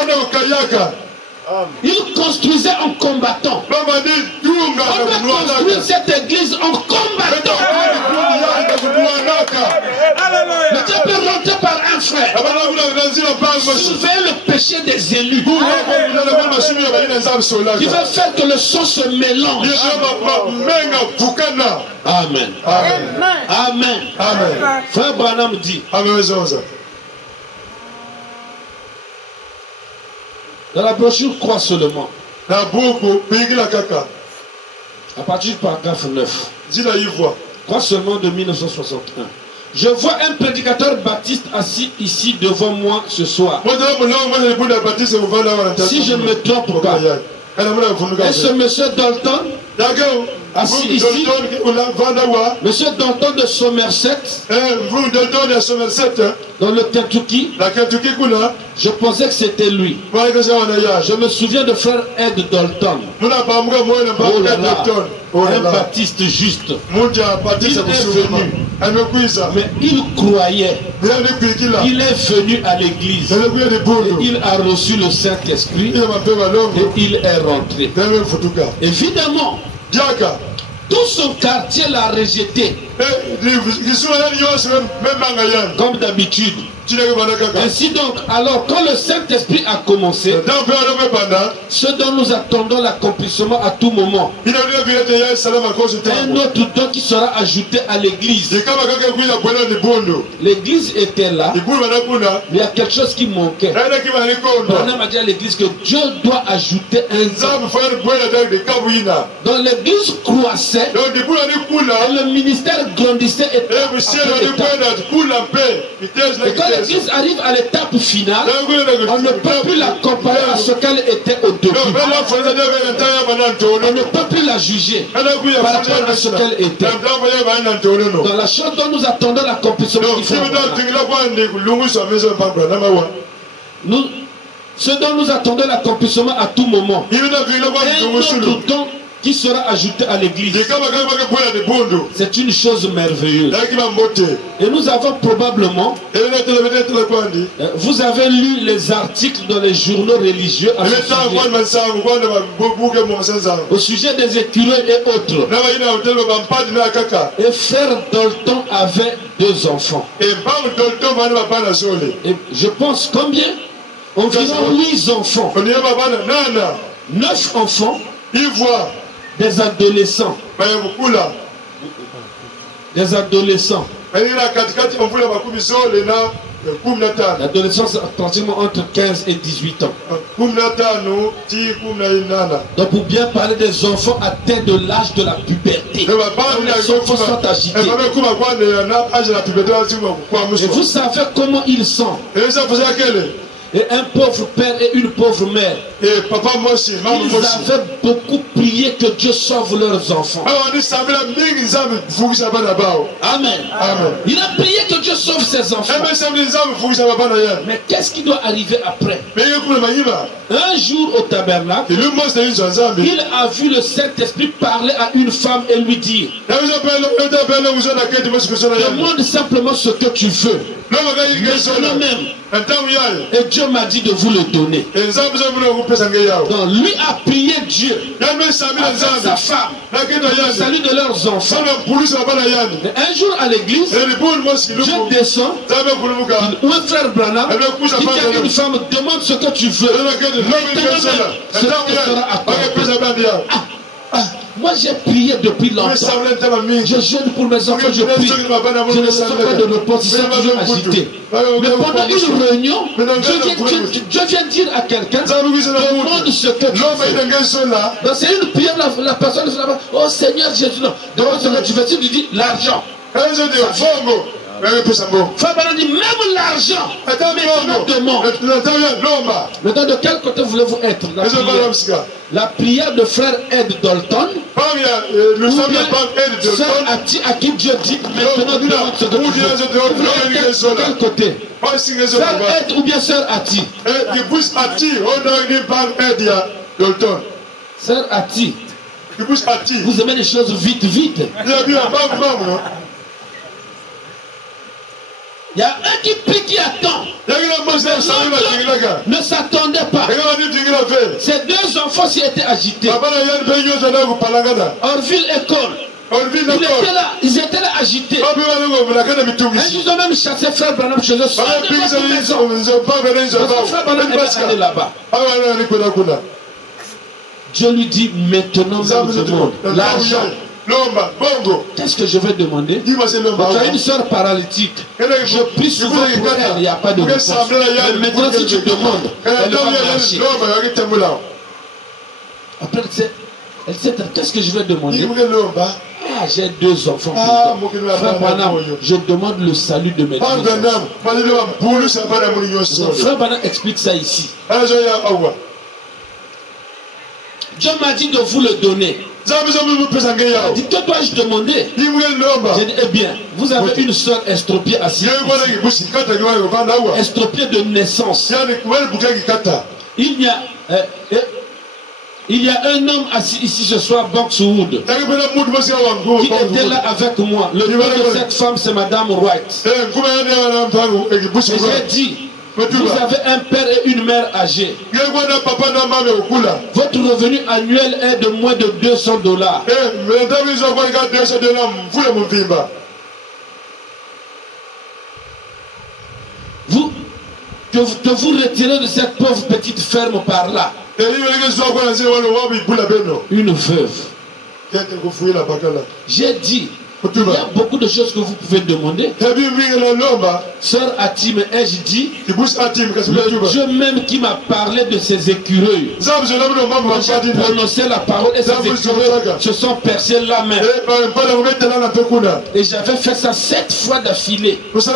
Il construisait en combattant. On doit construire cette église en combattant. Le Dieu peut rentrer par un frère. Surveiller le péché des élus. Qui va faire que le sang se mélange. Amen. Amen. Amen. Frère Branham dit. Dans la brochure Croix seulement. À partir du paragraphe 9. Croix seulement de 1961. Je vois un prédicateur baptiste assis ici devant moi ce soir. Si je ne me trompe pas. Et ce monsieur Dalton, assis ici, monsieur Dalton de Somerset, dans le Kentucky, je pensais que c'était lui. Je me souviens de frère Ed Dalton. Oh là là, un baptiste juste. Il est venu, mais il croyait. Il est venu à l'église. Et il a reçu le Saint-Esprit. Et il est rentré. Évidemment, tout son quartier l'a rejeté. Comme d'habitude. Ainsi donc, alors quand le Saint-Esprit a commencé, ce dont nous attendons l'accomplissement à tout moment, un autre don qui sera ajouté à l'église. L'église était là, mais il y a quelque chose qui manquait. On a dit à l'église que Dieu doit ajouter un don. Donc l'église croissait, et le ministère grandissait étape après étape. Et quand l'église arrive à l'étape finale, on ne peut plus la comparer à ce qu'elle était au début. On ne peut plus la juger par rapport à ce qu'elle était. Dans la chose dont nous attendons l'accomplissement du frère, ce dont nous attendons l'accomplissement à tout moment, un autre don qui sera ajouté à l'église. C'est une chose merveilleuse. Et nous avons probablement, vous avez lu les articles dans les journaux religieux au sujet des écureuils et autres. Et frère Dalton avait 2 enfants. Et je pense combien? Environ 8 enfants. 9 enfants. Des adolescents. Des adolescents. L'adolescence pratiquement entre 15 et 18 ans. Donc pour bien parler des enfants atteints de l'âge de la puberté. Les enfants sont agités. Et vous savez comment ils sont. Et un pauvre père et une pauvre mère. Ils avaient beaucoup prié que Dieu sauve leurs enfants. Amen. Il a prié que Dieu sauve ses enfants. Mais qu'est-ce qui doit arriver après? Un jour au tabernacle, il a vu le Saint-Esprit parler à une femme et lui dire: demande simplement ce que tu veux. Maintenant même. Et Dieu m'a dit de vous le donner. Donc lui a prié Dieu avec sa femme, le salut de leurs enfants. Et un jour à l'église, Dieu descend, où un frère Branham qui dit à une femme: demande ce que tu veux. Maintenant même, ce qui sera accompli. Moi j'ai prié depuis longtemps. Je jeûne pour mes enfants, je prie. Je ne sais pas de repos, ils sont toujours agités. Mais pendant une réunion, Dieu vient dire à quelqu'un: demande ce que tu veux. Donc c'est une prière, la personne dit: oh Seigneur Jésus, demande ce que tu veux. Tu lui dis l'argent. Frère dit: même l'argent. Maintenant demande. Maintenant de quel côté voulez-vous être? La prière de frère Ed Dalton nous sommes la banque aide de Sœur Ati à qui Dieu dit maintenant demande ce que tu veux. De quel côté? Sœur Aide ou bien Sœur Ati? Sœur Ati, vous aimez les choses vite, vite. Il y a un qui prie, qui attend. Ne s'attendait pas. Ces deux enfants s'y étaient agités. Orville école. Ils étaient là agités. Ils ont même chassé Frère Branham chez eux. Frère Branham est allé là-bas. Dieu lui dit maintenant, l'argent. Qu'est-ce que je vais demander? Tu as une soeur paralytique. Je prie souvent pour elle, il n'y a pas de réponse. Mais maintenant, si tu demandes, elle va marcher. Après, elle sait, qu'est-ce que je vais demander? Ah, j'ai deux enfants. Frère Branham, je demande le salut de mes deux enfants. Frère Branham explique ça ici. Dieu m'a dit de vous le donner. Dit, que dois-je demander? J'ai dit, eh bien, vous avez une soeur estropiée assise. Estropiée de naissance. Il y a un homme assis ici ce soir, Boxwood, qui était là avec moi. Le nom de cette femme, c'est Madame Wright. Et j'ai dit, vous avez un père et une mère âgés. Votre revenu annuel est de moins de $200. De vous retirer de cette pauvre petite ferme par là. Une veuve. J'ai dit, il y a beaucoup de choses que vous pouvez demander. Sœur Ati, mais ai-je dit, le Dieu même qui m'a parlé de ces écureuils, j'ai prononcé la parole et ces écureuils se sont percés la main. Et j'avais fait ça 7 fois d'affilée. Ça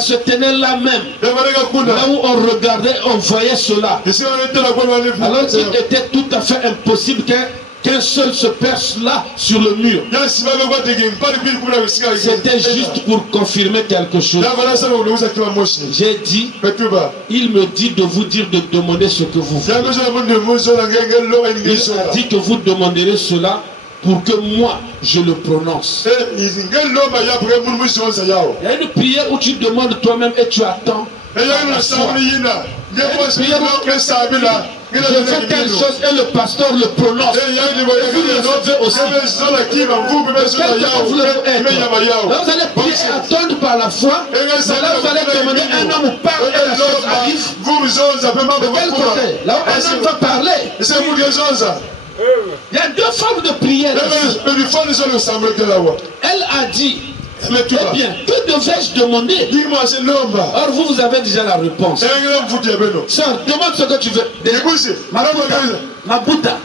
se tenait là même. Là où on regardait, on voyait cela. Alors qu'il était tout à fait impossible qu'un seul se perce là sur le mur. C'était juste pour confirmer quelque chose. J'ai dit, il me dit de vous dire de demander ce que vous voulez. Il a dit que vous demanderez cela pour que moi je le prononce. Il y a une prière où tu demandes toi-même et tu attends. Je fais telle chose et le pasteur le prononce. Et vous le recevez aussi. Là, vous allez prier et attendre par la foi. Là, vous allez demander un homme parle et la chose arrive. De quel côté? Là où un homme va parler. Il y a deux formes de prière. Elle a dit, eh bien, que devais-je demander? Or, vous avez déjà la réponse. Sœur, demande ce que tu veux. Mabuta.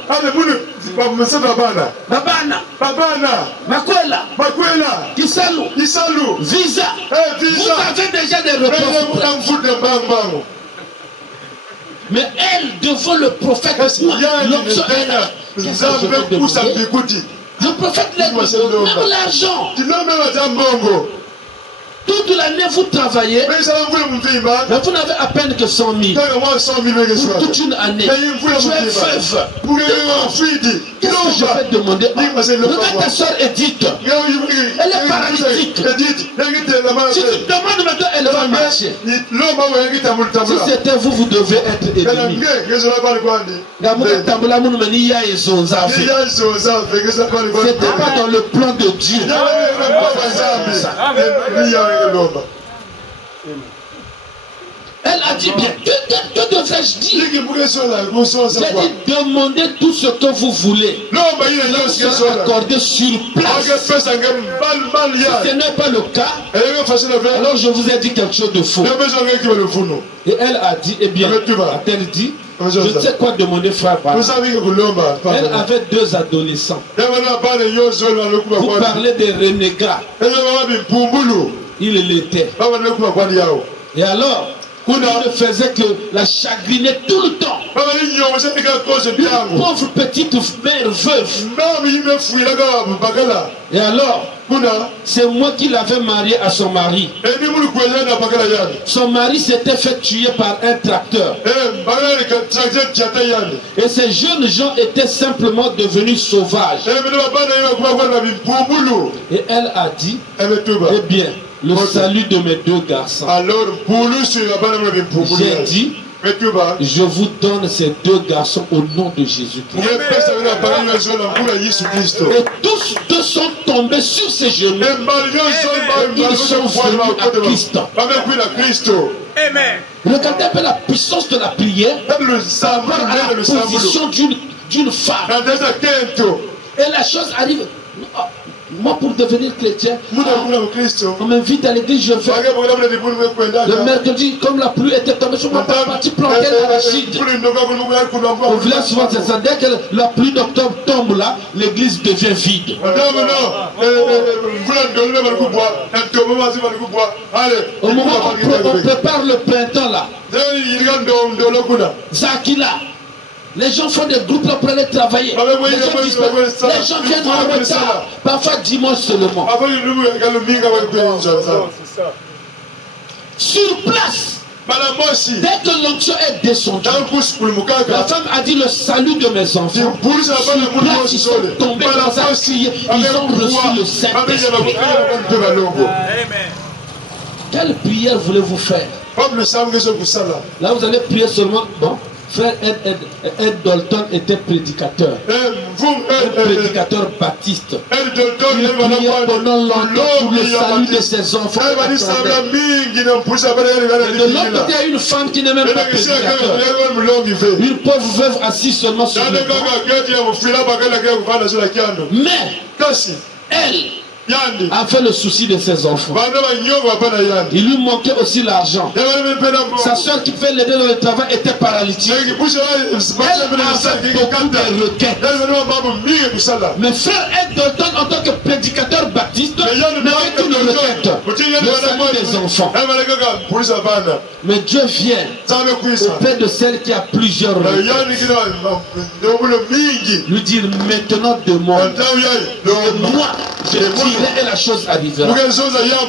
Babana. Makwela. Kisalu. Visa. Vous avez déjà des réponses. Mais elle, devant le prophète, l'option est là. Le prophète l'a dit, même l'argent. Toute l'année vous travaillez, mais vous n'avez à peine que 100 000. Pour toute une année. Tu es veuve. Qu'est-ce que je vais demander? Regarde ta soeur Edith. Elle est paralytique. Si tu demandes maintenant, elle va marcher. Si c'était vous, vous devez être ennemi. C'était pas dans le plan de Dieu. Elle a dit bien, que devrais-je dire? J'ai dit, demandez tout ce que vous voulez. Vous serez accordé sur place. Si ce n'est pas le cas, alors je vous ai dit quelque chose de faux. Et elle a dit, eh bien, a-t-elle dit, je ne sais quoi demander, frère. Elle avait 2 adolescents. Vous parlez des renégats. Il l'était. Et alors, Il ne faisait que la chagriner tout le temps. Une pauvre petite mère veuve. Et alors, c'est moi qui l'avais mariée à son mari. Son mari s'était fait tuer par un tracteur. Et ces jeunes gens étaient simplement devenus sauvages. Et elle a dit, eh bien, le salut de mes deux garçons. J'ai dit, je vous donne ces deux garçons au nom de Jésus-Christ. Et tous deux sont tombés sur ses genoux. Et ils sont venus à Christ. Regardez un peu la puissance de la prière par rapport à la position d'une femme. Et la chose arrive. Moi, pour devenir chrétien, on m'invite à l'église, je vais. Le mercredi, comme la pluie était tombée sur moi, parti planter l'arachide. Au village, souvent, c'est ça. Dès que la pluie d'octobre tombe là, l'église devient vide. Au moment où on prépare le printemps là, Zakila. Les gens font des groupes là pour aller travailler. Les gens viennent en retard. Parfois dimanche seulement. Sur place. Dès que l'onction est descendue, la femme a dit le salut de mes enfants. Sur place, ils sont tombés dans un crier. Ils ont reçu le Saint-Esprit. Quelle prière voulez-vous faire? Là, vous allez prier seulement. Bon. Frère Ed Dalton était prédicateur. Un prédicateur baptiste. Il priait pendant longtemps pour le salut de ses enfants. Et de l'autre côté, il y a une femme qui n'est même pas prédicateur. Une pauvre veuve assise seulement sur le banc. Mais elle a fait le souci de ses enfants. Il lui manquait aussi l'argent. Sa soeur qui fait l'aider dans le travail était paralytique. Elle a fait beaucoup de requêtes. Mais frère Ed Dalton, en tant que prédicateur baptiste, n'avait qu'une requête: le salut des enfants. Mais Dieu vient auprès de celle qui a plusieurs requêtes. Lui dire maintenant demande. Et moi, je dirai et la chose arrivera.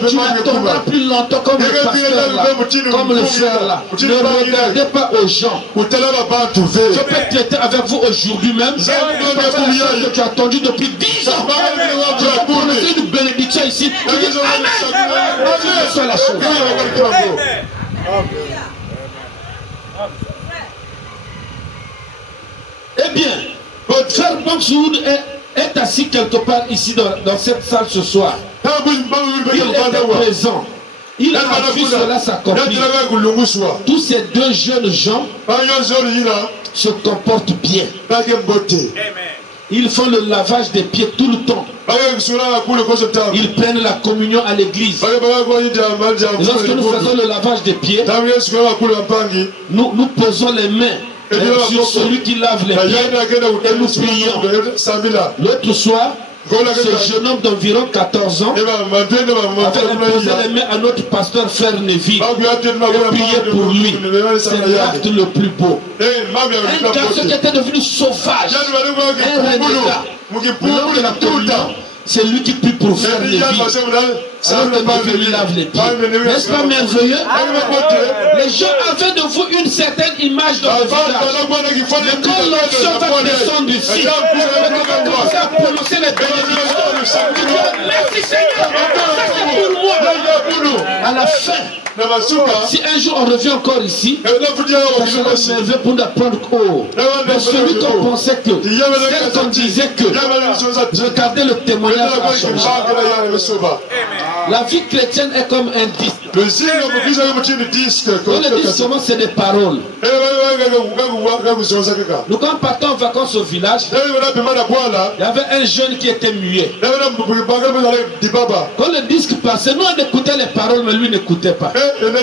Tu n'attendras plus longtemps comme le pasteur là, comme le frère là. Ne regardez pas aux gens. Je peux traiter avec vous aujourd'hui même. Que tu as attendu depuis 10 ans. Tu vas prononcer une bénédiction ici. Tu dis Amen. Que soit la chose. Eh bien, votre frère Bamsoud est assis quelque part ici dans cette salle ce soir. Il était présent. Il a vu cela s'accomplir. Tous ces deux jeunes gens se comportent bien. Ils font le lavage des pieds tout le temps. Ils prennent la communion à l'église. Lorsque nous faisons le lavage des pieds, nous posons les mains sur celui qui lave les pieds et nous prions. L'autre soir, ce jeune homme d'environ 14 ans avait imposé les mains à notre pasteur frère Neville et prié pour lui. C'est l'acte le plus beau. Un garçon qui était devenu sauvage, un renégat. Lors de la communion, c'est lui qui prie pour faire les vies. Alors que Dieu lui lave les pieds. N'est-ce pas merveilleux? Les gens avaient de vous une certaine image de votre visage. Mais quand l'onction va descendre ici, vous va commencer à prononcer les bénédictions. Merci Seigneur, ça c'est pour moi. À la fin, si un jour on revient encore ici, ça sera merveilleux pour apprendre haut. Mais celui qu'on pensait que, celle qu'on disait que, regardez le témoignage a changé. La vie chrétienne est comme un disque. Quand le disque commence, c'est des paroles. Nous, quand partons en vacances au village, il y avait un jeune qui était muet. Quand le disque passait, nous on écoutait les paroles, mais lui n'écoutait pas. Nous avons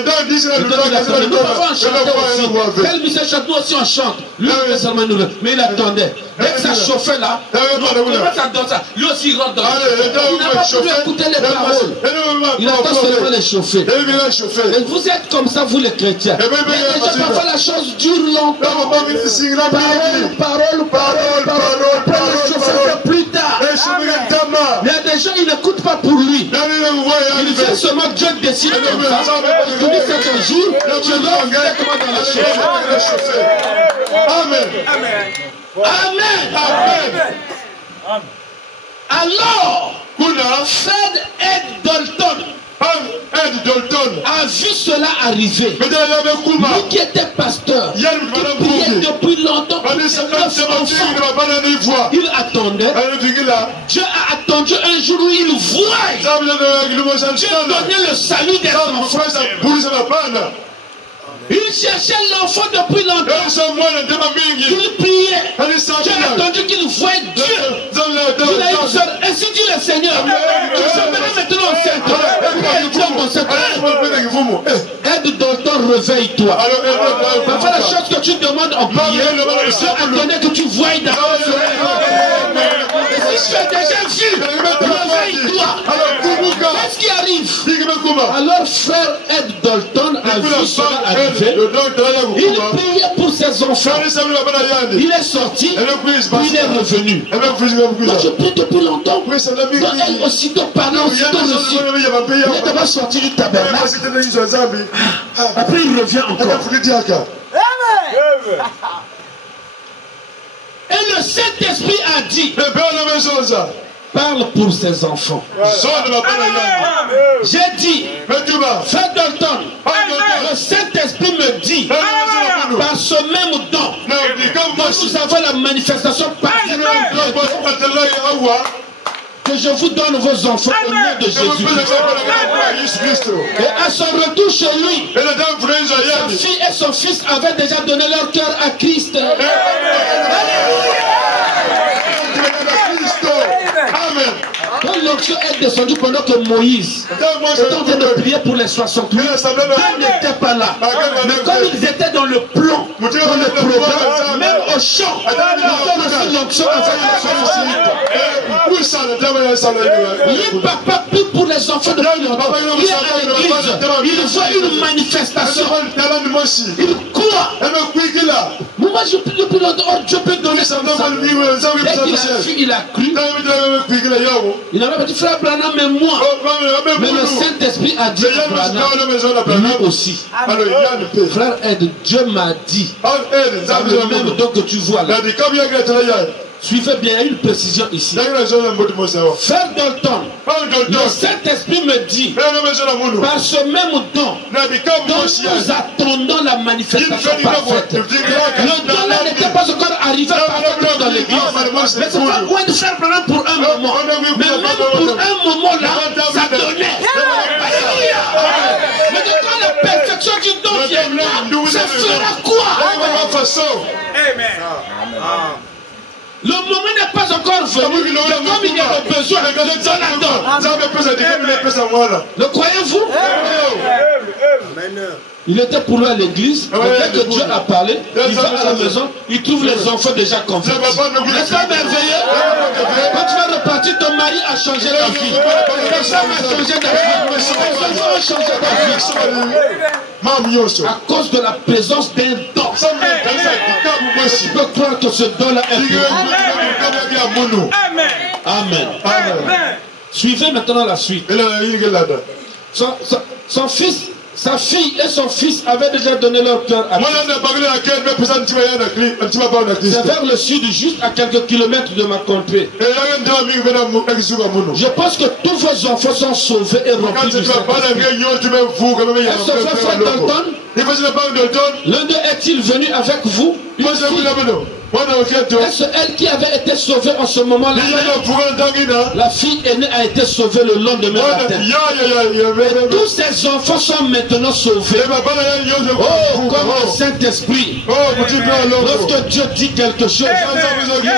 chanté aussi. Tel musicien chante, nous aussi on chante. Lui, mais il attendait. Dès que ça chauffait là, ça donne ça. Lui aussi il rentre dans le. Il n'a pas voulu écouter les paroles. Il attend seulement les chauffer. Et vous êtes comme ça, vous les chrétiens. Mais déjà parfois la chose dure longtemps. Parole. Après le chauffer plus tard. Il y a des gens, ils n'écoutent pas pour lui. Il fait seulement Dieu décide comme ça. Il dit c'est un jour, tu dois directement dans la chauffer. Amen. Alors, Fred Ed Dalton a vu cela arriver. Lui qui était pasteur, qui priait depuis longtemps, il attendait. Dieu a attendu un jour où il voit. Dieu donnait le salut des enfants. Il cherchait l'enfant depuis longtemps. Il priait. Dieu a attendu qu'il voie Dieu. Il a eu seul. Ainsi dit le Seigneur. Tu seras maintenant enceinte. Ed Dalton, réveille-toi. Parfois la chose que tu demandes en prière, Dieu attendait que tu voies d'abord. Et si tu as déjà vu, réveille-toi. Qu'est-ce qui arrive? Alors frère Ed Dalton a vu cela arriver. Il priait pour ses enfants. Il est sorti, puis il est revenu. Moi je prie depuis longtemps. Donc elle aussitôt parlant, aussitôt reçu. Il est d'abord sorti du tabernacle. Après il revient encore. Et le Saint-Esprit a dit, parle pour ses enfants. J'ai dit, Frère Dalton, le Saint-Esprit me dit, par ce même don, que nous avons la manifestation parfaite que je vous donne vos enfants au nom de Jésus-Christ. Et à son retour chez lui, sa fille et son fils avaient déjà donné leur cœur à Christ. Amen. Quand l'onction est descendue pendant que Moïse était en train de prier pour les 68, Dieu n'était pas là. Mais comme ils étaient dans le plan, dans le programme, même au chant, ils ont reçu l'onction avec les 68. Lui, papa, prie pour les enfants de Dieu. Il est à l'église. Il voit une manifestation. Il croit. Moi, je prie depuis longtemps. Dieu peut donner ça. Dès qu'il a vu, il a cru. Il n'avait pas dit frère Branham, mais moi. Mais le Saint-Esprit a dit lui aussi. Frère Ed, Dieu m'a dit. Le même don que tu vois là. Suivez bien, une précision ici. Frère Dalton, le Saint-Esprit me dit, par ce même don, dont nous attendons la manifestation parfaite. Le don là n'était pas encore arrivé parfaitement dans l'église. Mais c'est pas loin de faire problème pour un moment. Mais même pour un moment là, ça donnait. Alléluia. Mais quand la perfection du don viendra, ça fera quoi? Amen. Le moment n'est pas encore venu. Comme il y a le besoin, le don. Le croyez-vous? Il était pour lui à l'église. Dès que Dieu a parlé, il va à la maison, il trouve les enfants déjà convertis. N'est-ce pas merveilleux? Quand tu vas repartir, ton mari a changé ta vie. Ta femme a changé ta vie. Tes enfants ont changé ta vie. À cause de la présence d'un don. Je peux croire que ce don-là est pour nous. Amen. Suivez maintenant la suite. Son fils, sa fille et son fils avaient déjà donné leur cœur à Christ. C'est vers le sud, juste à quelques kilomètres de ma contrée. Je pense que tous vos enfants sont sauvés et remplis du Saint-Esprit. Est-ce que frère Dalton, l'un d'eux est-il venu avec vous? Est-ce elle qui avait été sauvée en ce moment-là? La fille aînée a été sauvée le lendemain matin. Et tous ces enfants sont maintenant sauvés. Oh, comme le Saint-Esprit. Lorsque Dieu dit quelque chose, il dit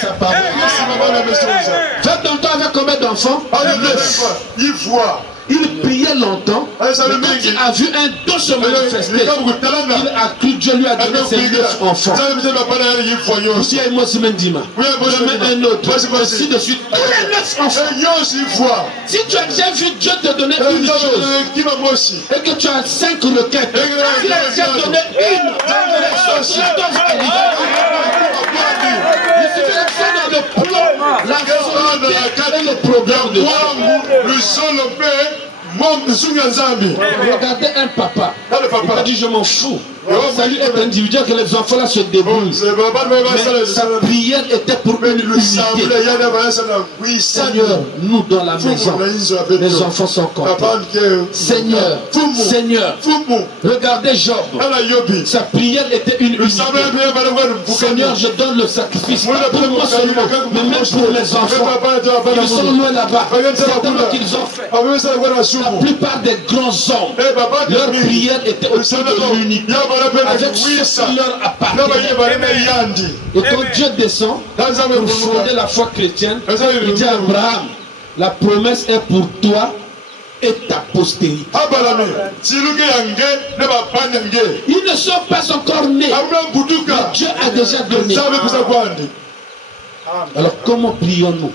sa parole. Frère Dalton avait combien d'enfants? Il priait longtemps. Mais quand il a vu un don se manifester, il a cru Dieu lui a donné ses 9 enfants. Aussi, moi, c'est Mendima. Je mets un autre. Ainsi de suite. Tous les 9 enfants. Si tu as déjà vu Dieu te donner une chose et que tu as 5 requêtes, il a déjà donné une. Les autres 14 il suffit de dans le plan, la volonté et le programme de Dieu. Regardez un papa. Il a dit je m'en fous. Ça lui est individuel que les enfants là se débrouillent. Mais sa prière était pour une unité. Seigneur, nous dans la maison, les enfants sont contents. Seigneur, Seigneur, regardez Job. Sa prière était une unité. Seigneur, je donne le sacrifice, pas pour moi seulement, mais même pour les enfants. Ils sont loin là-bas. Certainement qu'ils ont fait. La plupart des grands hommes, leur prière était autour de l'unité. Avec ce qui leur appartient. Et quand Dieu descend pour fonder la foi chrétienne, il dit à Abraham, la promesse est pour toi et ta postérité. Ils ne sont pas encore nés, mais Dieu a déjà donné. Alors comment prions-nous?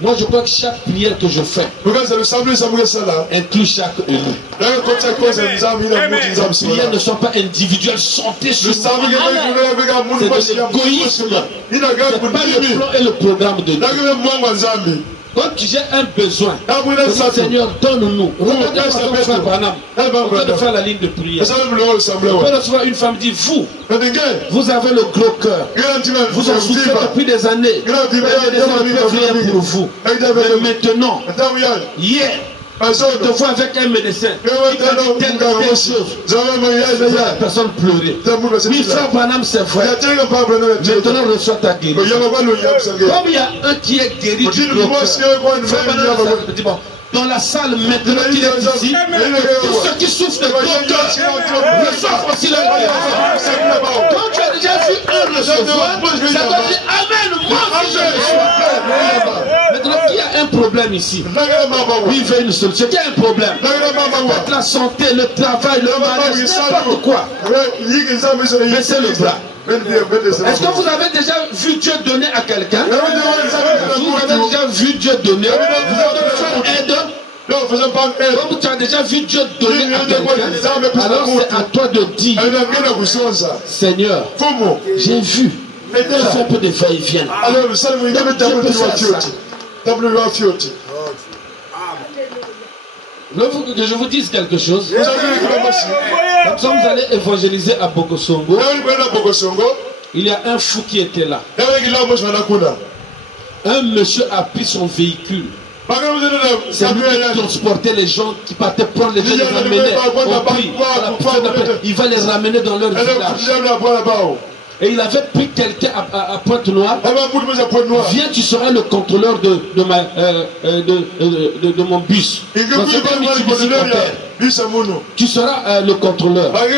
Moi, je crois que chaque prière que je fais inclut chaque élu. Les prières ne sont pas individuelles, santé sur c'est de l'égoïsme. Ce n'est pas le plan et le programme de Dieu. Quand tu as un besoin, Seigneur, donne-nous. Regardez mon frère Branham. On vient de faire la ligne de prière. On peut recevoir une femme dit, vous avez le gros cœur. Vous en souffrez depuis des années. Des prières pour vous. Mais maintenant, hier, je te vois avec un médecin. Il telle chose. La personne pleurait. Oui, frère Branham, c'est vrai. Maintenant, reçois ta guérison. Comme il y a un qui est guéri du gros cœur, dans la salle maintenant qu'il est ici, tous ceux qui souffrent de gros cœur reçoivent aussi leur guérison. Quand tu as déjà vu un recevoir, ça doit dire Amen, moi aussi je reçois. Maintenant, qui a un problème ici? Oui, il veut une solution. Qui a un problème? Peut-être la santé, le travail, le mariage, n'importe quoi. Baissez le bras. Est-ce que vous avez déjà vu Dieu donner à quelqu'un? Vous avez déjà vu Dieu donner? Vous avez fait aide? Comme tu as déjà vu Dieu donner à quelqu'un, alors c'est à toi de dire, Seigneur, j'ai vu. Je fais un peu de va-et-vient. Que je vous dise quelque chose. Comme ça, vous allez évangéliser à Bokosongo. Il y a un fou qui était là. Un monsieur a pris son véhicule. C'est lui qui transportait les gens, qui partaient prendre les gens, les ramener au prix. Il va les ramener dans leur village. Et il avait pris quelqu'un à Pointe-Noire. Viens, tu seras le contrôleur de mon bus. Tu seras le contrôleur. Et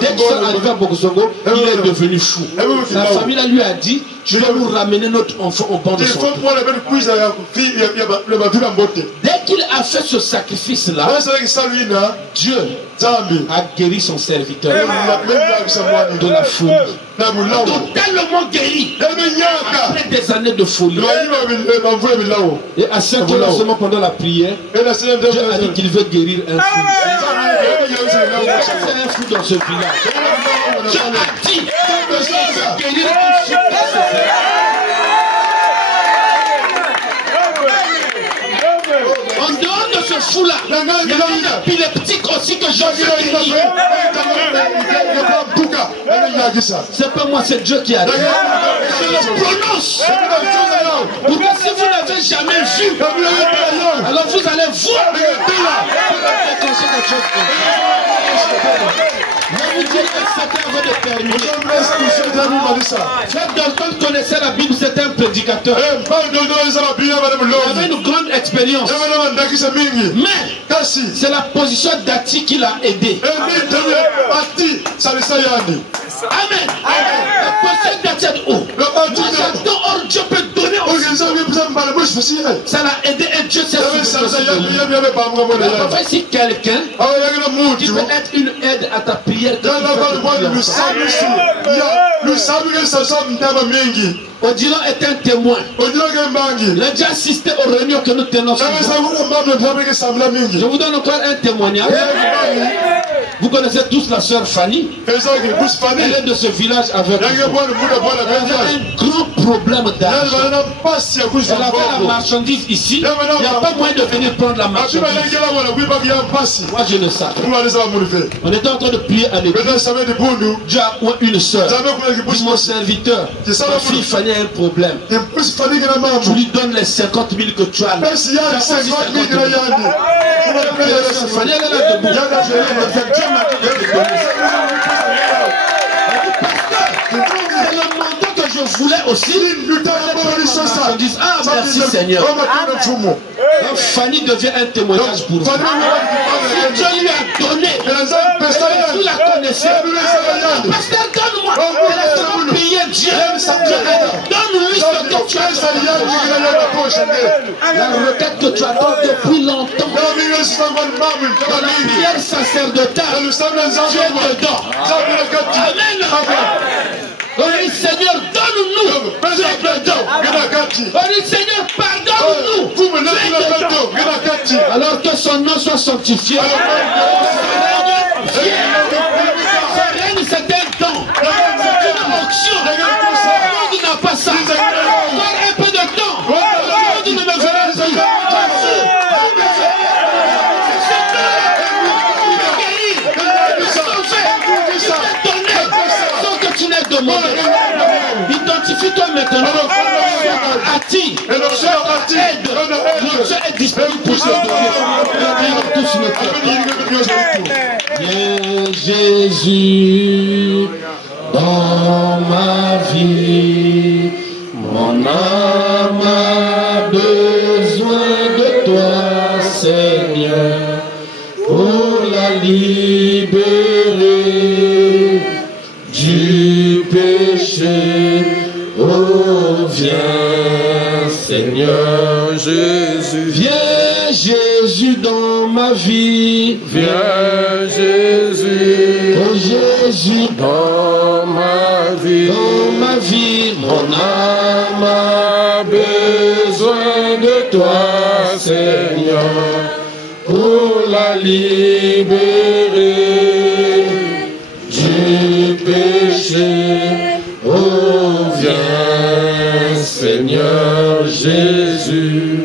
dès qu'il est arrivé à Bokosongo, il est devenu fou. La famille lui a dit, tu vas nous ramener notre enfant au banc de santé. Dès qu'il a fait ce sacrifice-là, Dieu a guéri son serviteur de la folie. Totalement guéri après des années de folie. Et à ce moment pendant la prière, Dieu a dit qu'il veut guérir un fou. Il y a un fou dans ce village. Dieu a dit que je veux guérir un fou. En dehors de ce fou-là, il y a un épileptique aussi que je veux guérir. C'est pas moi, c'est Dieu qui a dit. Je le prononce. Pour que si vous n'avez jamais vu, alors vous allez voir. Je vous dis que c'était avant de terminer. Frère Dalton connaissait la Bible, c'était un prédicateur. Il avait une grande expérience. Mais c'est la position d'Ati qui l'a aidé. Amen. La position d'Ati a dit, oh, Dieu peut donner aux gens. Ça l'a aidé et Dieu s'est souvenu. Parfois, si quelqu'un qui peut être une aide à ta prière, Odilon est un témoin. Il a déjà assisté aux réunions que nous tenons. Je vous donne encore un témoignage. Vous connaissez tous la sœur Fanny. Elle est de ce village avec nous. Elle avait un grand problème d'argent. Elle avait la marchandise ici. Il n'y a pas moyen de venir prendre la marchandise. Moi je le sais. On était en train de prier à l'église. Dieu a une sœur. Mon serviteur. Ma fille Fanny a un problème. Je lui donne les 50 000 que tu as. Fanny elle est là debout. C'est le mandat que je voulais aussi. On dit, ah merci Seigneur. Donc, Fanny devient un témoignage pour vous. Dieu lui a donné. Vous la connaissez. Pasteur, donne-moi. Elle a seulement prié Dieu. Donne-lui ce que tu as. La requête que tu attends depuis longtemps. Dans la prière sacerdotale, Dieu te donne. Amen. On dit Seigneur, donne-nous. On dit Seigneur, pardonne-nous. Alors que son nom soit sanctifié. C'est un don. C'est une onction. Le monde n'a pas ça. Encore un peu de temps. Le monde ne me verra pas. Demandé. Identifie-toi maintenant. Ati. Aide. Le Dieu est disponible pour se donner. Jésus dans ma vie, mon âme a besoin de toi, Seigneur, pour la libérer du péché. Oh, viens, Seigneur Jésus. Viens, Jésus, dans ma vie. Viens, Jésus. Oh, Jésus, dans ma vie. Dans ma vie, mon âme a besoin de toi, Seigneur, pour la libérer du péché. Oh, viens, Seigneur Jésus.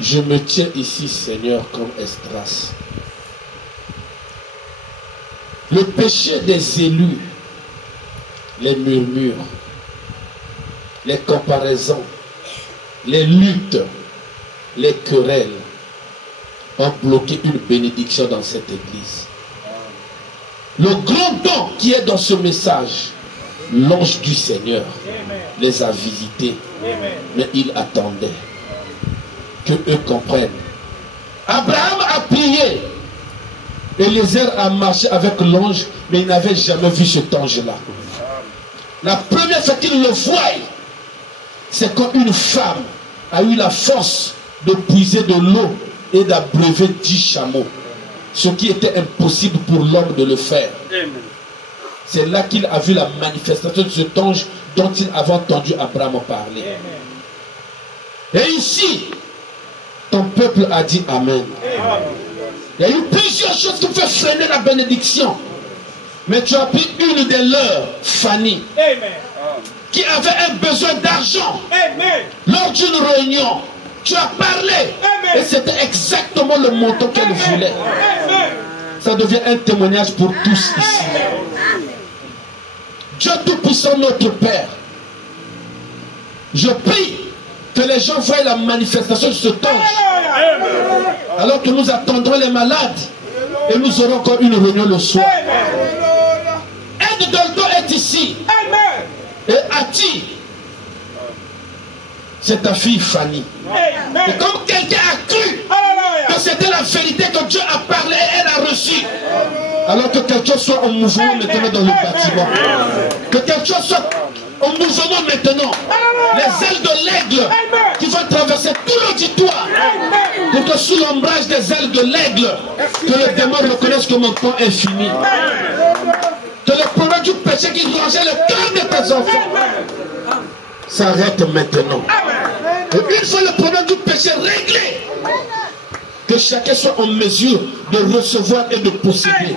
Je me tiens ici, Seigneur, comme Esdras. Le péché des élus, les murmures, les comparaisons, les luttes, les querelles ont bloqué une bénédiction dans cette église. Le grand don qui est dans ce message, l'ange du Seigneur les a visités, mais il attendait que eux comprennent. Abraham a prié, Eliezer a marché avec l'ange, mais il n'avait jamais vu cet ange-là. La première fois qu'il le voit, c'est quand une femme a eu la force de puiser de l'eau et d'abreuver 10 chameaux. Ce qui était impossible pour l'homme de le faire. C'est là qu'il a vu la manifestation de cet ange dont il avait entendu Abraham parler. Et ici, ton peuple a dit Amen. Il y a eu plusieurs choses qui peuvent freiner la bénédiction. Mais tu as pris une des leurs, Fanny, qui avait un besoin d'argent. Lors d'une réunion, tu as parlé. Et c'était exactement le montant qu'elle voulait. Ça devient un témoignage pour tous ici. Dieu Tout-Puissant, notre Père, je prie que les gens voient la manifestation de ce ange. Alors que nous attendrons les malades. Et nous aurons encore une réunion le soir. Aide Doldo est ici. Et Ati, c'est ta fille Fanny. Et comme quelqu'un a cru que c'était la vérité que Dieu a parlé et elle a reçu, alors que quelque chose soit en mouvement maintenant dans le bâtiment, que quelque chose soit en mouvement maintenant, Les ailes de l'aigle qui vont traverser tout l'auditoire. Pour que sous l'ombrage des ailes de l'aigle, que le démon reconnaisse que mon temps est fini. Que le problème du péché qui rongeait le cœur de tes enfants s'arrête maintenant. Et une fois le problème du péché réglé, que chacun soit en mesure de recevoir et de posséder.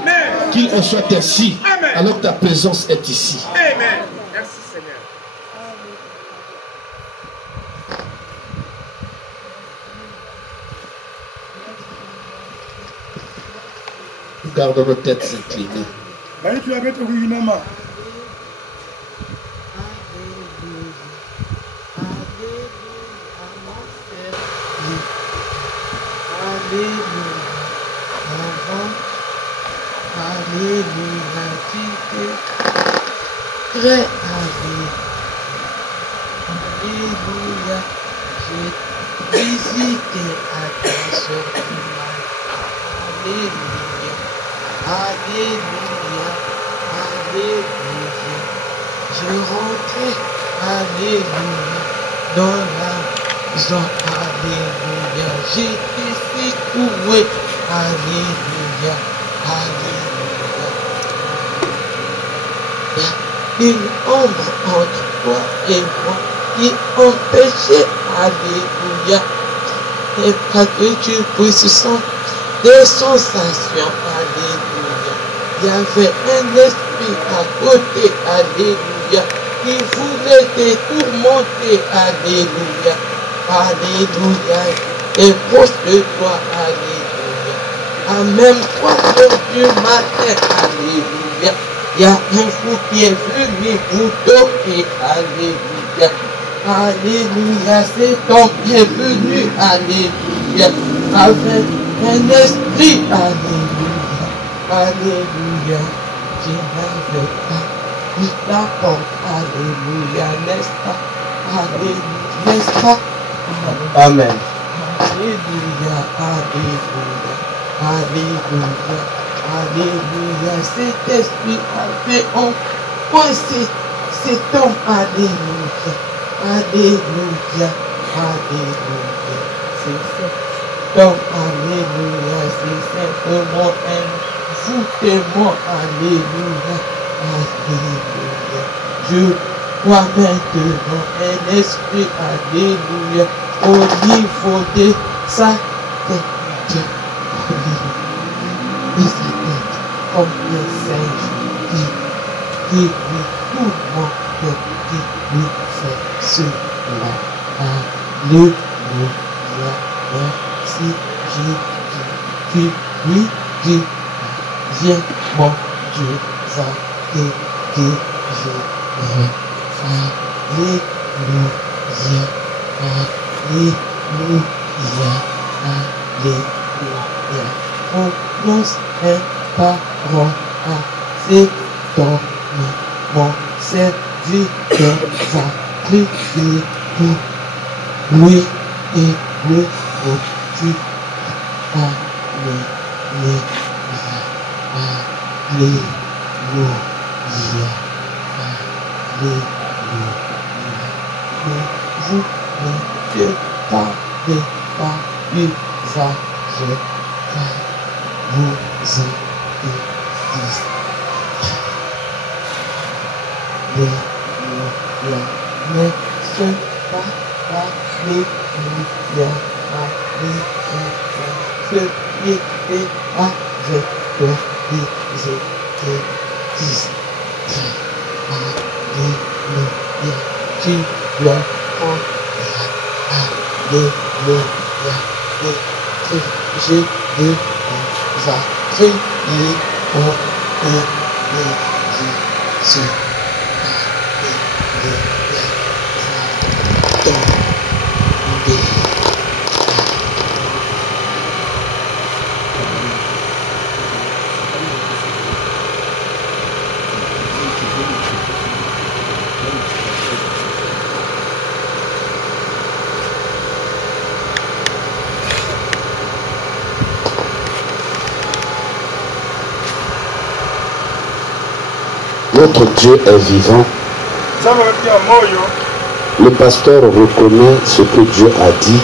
Qu'il en soit ainsi, alors que ta présence est ici. Amen. Merci Seigneur. Gardons nos têtes inclinées. Alléluia, tu es très Alléluia, j'ai visité à ta sortie. Alléluia, Alléluia, Alléluia, je rentrais, Alléluia, dans la maison, Alléluia, j'ai été secoué, Alléluia, Alléluia. Une ombre entre toi et moi qui empêchait, Alléluia, et pas que tu puisses sentir des sensations, Alléluia. Il y avait un esprit à côté, Alléluia, qui voulait te tourmenter, Alléluia, Alléluia, et proche de toi, Alléluia. À même 3 heures du matin, Alléluia, il y a un fou qui est venu vous toquer, Alléluia. Alléluia, cet homme est venu, Alléluia, avec un esprit, Alléluia, Alléluia, qui n'avait pas vu la porte, Alléluia, n'est-ce pas, Alléluia, n'est-ce pas, Amen. Alléluia, Alléluia, Alléluia, Alléluia, cet esprit avait enfoncé cet homme, Alléluia, Alléluia, Alléluia, c'est ça. Donc, Alléluia, c'est simplement un voûtement, Alléluia, Alléluia. Je vois maintenant un esprit, Alléluia, au niveau de sa tête, de sa tête, comme un singe qui lui tourmente, qui lui fait cela. Alléluia, merci Jésus, tu lui dis, viens mon Dieu, va t'aider, je vais. Alléluia, Alléluia, Alléluia. Prononce un parole à cet homme, mon serviteur va prier pour lui et le tu Alléluia, Alléluia, Alléluia. Ne vous mettez pas les pas usagers, car vous êtes fils. Alléluia, mais ce n'est pas Alléluia, Alléluia, ce qui est avec toi, les étaient distraits. Alléluia, tu dois prendre. Alléluia, et que je va prier pour Jésus. Alléluia, va tomber. Notre Dieu est vivant. Le pasteur reconnaît ce que Dieu a dit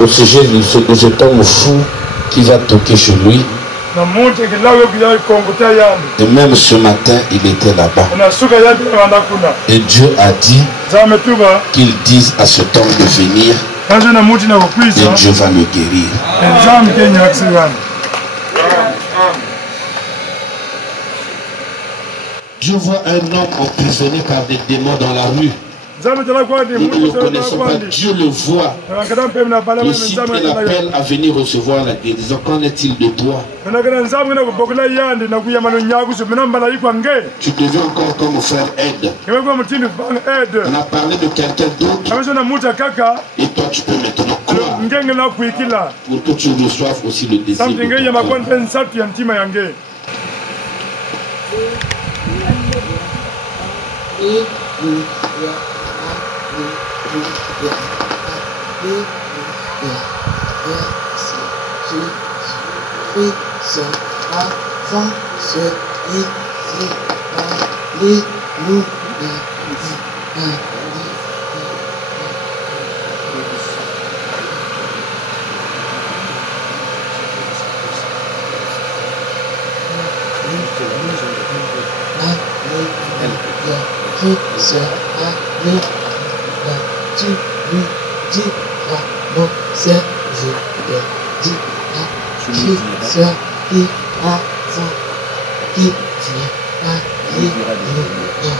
au sujet de cet homme fou qui va toquer chez lui. Et même ce matin, il était là-bas. Et Dieu a dit qu'il dise à cet homme de venir. Et Dieu va le guérir. Dieu voit un homme emprisonné par des démons dans la rue. Nous ne le connaissons pas, Dieu le voit. Le cible l'appelle à venir recevoir la guérison. Qu'en est-il de toi? Tu deviens encore comme frère Aide. On a parlé de quelqu'un d'autre. Et toi tu peux maintenant croire pour que tu reçoives aussi le désir de ton cœur. Tu lui diras, mon serviteur dira, qui sera qui attend, qui vient, alléluia, alléluia,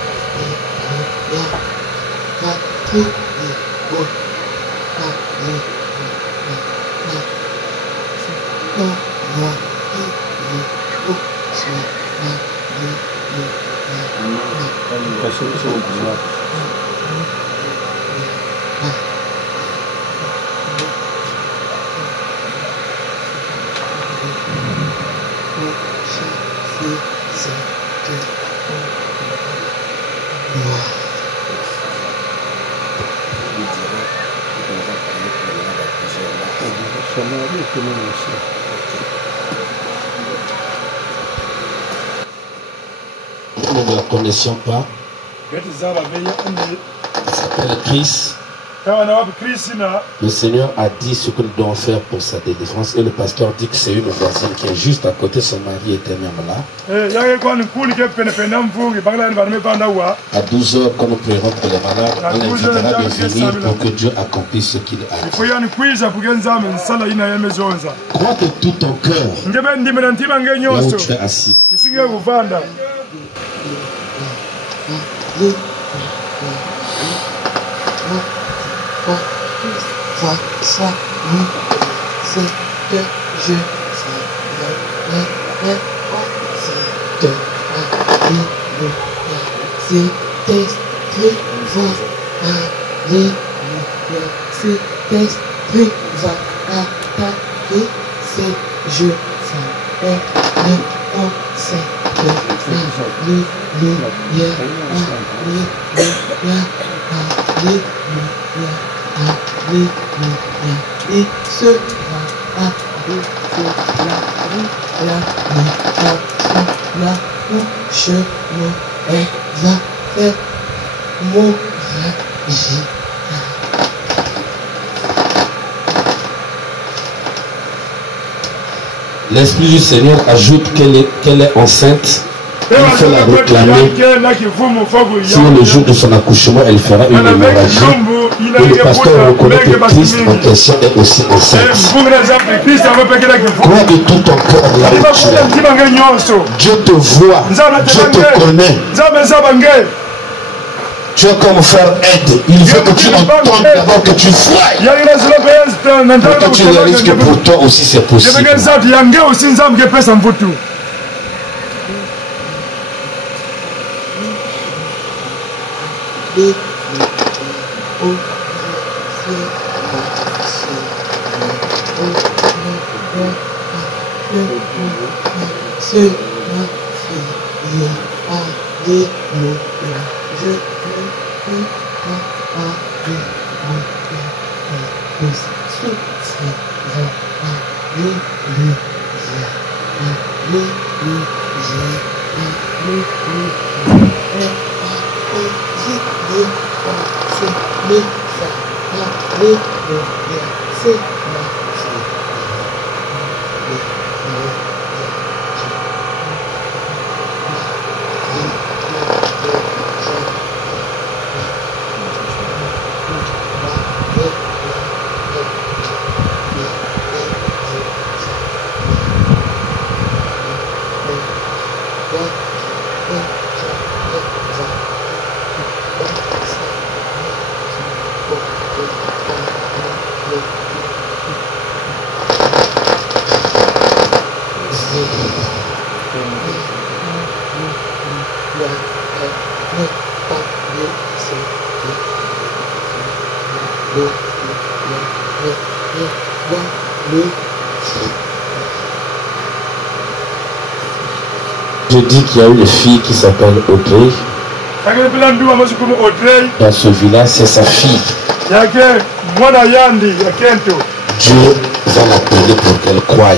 alléluia, Nous ne la connaissions pas. Il s'appelle Chris. Le Seigneur a dit ce que nous devons faire pour sa délivrance. Et le pasteur dit que c'est une voisine qui est juste à côté. Son mari était même là. À 12h, quand nous prierons pour les malades, on l'invitera de venir pour que Dieu accomplisse ce qu'il a dit. Crois de tout ton cœur là où tu es assis. Ça nous c'est que je et sera arrêté la chemin elle va faire mon magie. L'Esprit du Seigneur ajoute qu'elle est enceinte. Il faut la réclamer. Si le jour de son accouchement, elle fera une hémorragie. Et le pasteur reconnaît que Christ en question est aussi enceinte. Crois de tout ton cœur là où tu es. Dieu te voit. Dieu te connaît. Tu es comme frère Aide. Il veut que tu entendes d'abord, que tu vois. Pour que tu réalises que pour toi aussi c'est possible. Je dis qu'il y a une fille qui s'appelle Audrey. Dans ce village, c'est sa fille. Dieu va l'appeler pour qu'elle croie.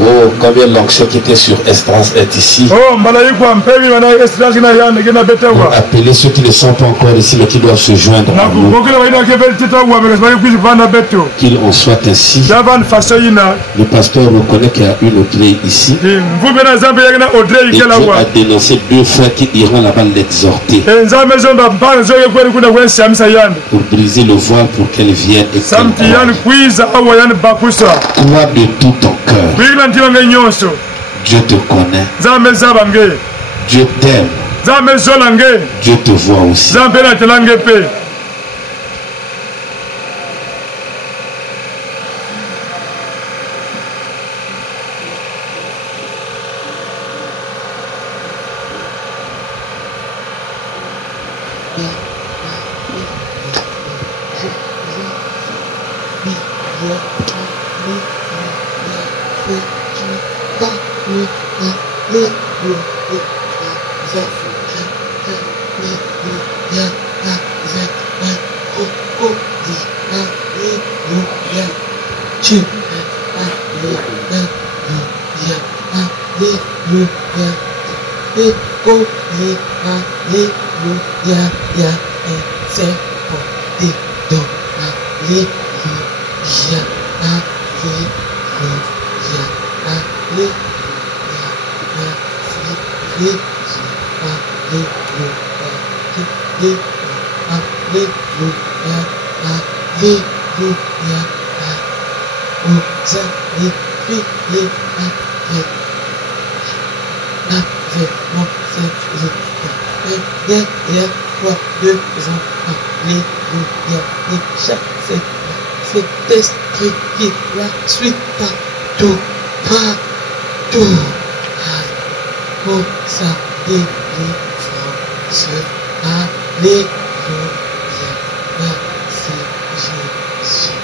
Oh, combien l'onction qui était sur Espérance est ici. Pour appeler ceux qui ne sont pas encore ici, mais qui doivent se joindre à nous. Qu'il en soit ainsi. Le pasteur reconnaît qu'il y a une Audrey ici. Et Dieu a dénoncé 2 frères qui iront là-bas l'exhorter. Pour briser le voile pour qu'elle vienne et qu'elle croit de tout ton cœur. Dieu te connaît. Dieu t'aime. Dieu te voit aussi. Cet esprit qui est la suite à tout, partout, pour sa délivrance. Alléluia. Merci Jésus.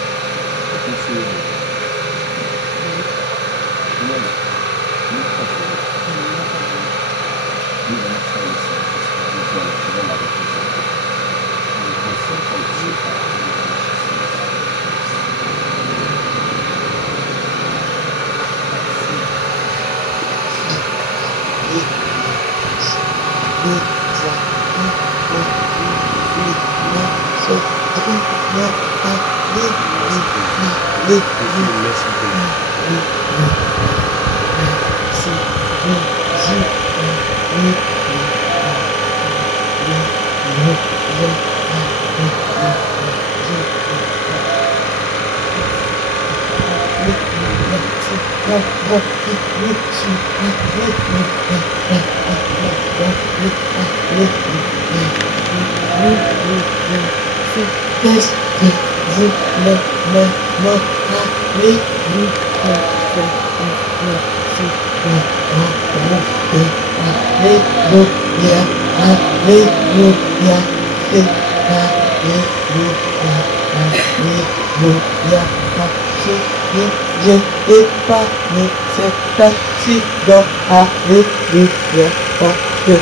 Alléluia, parce que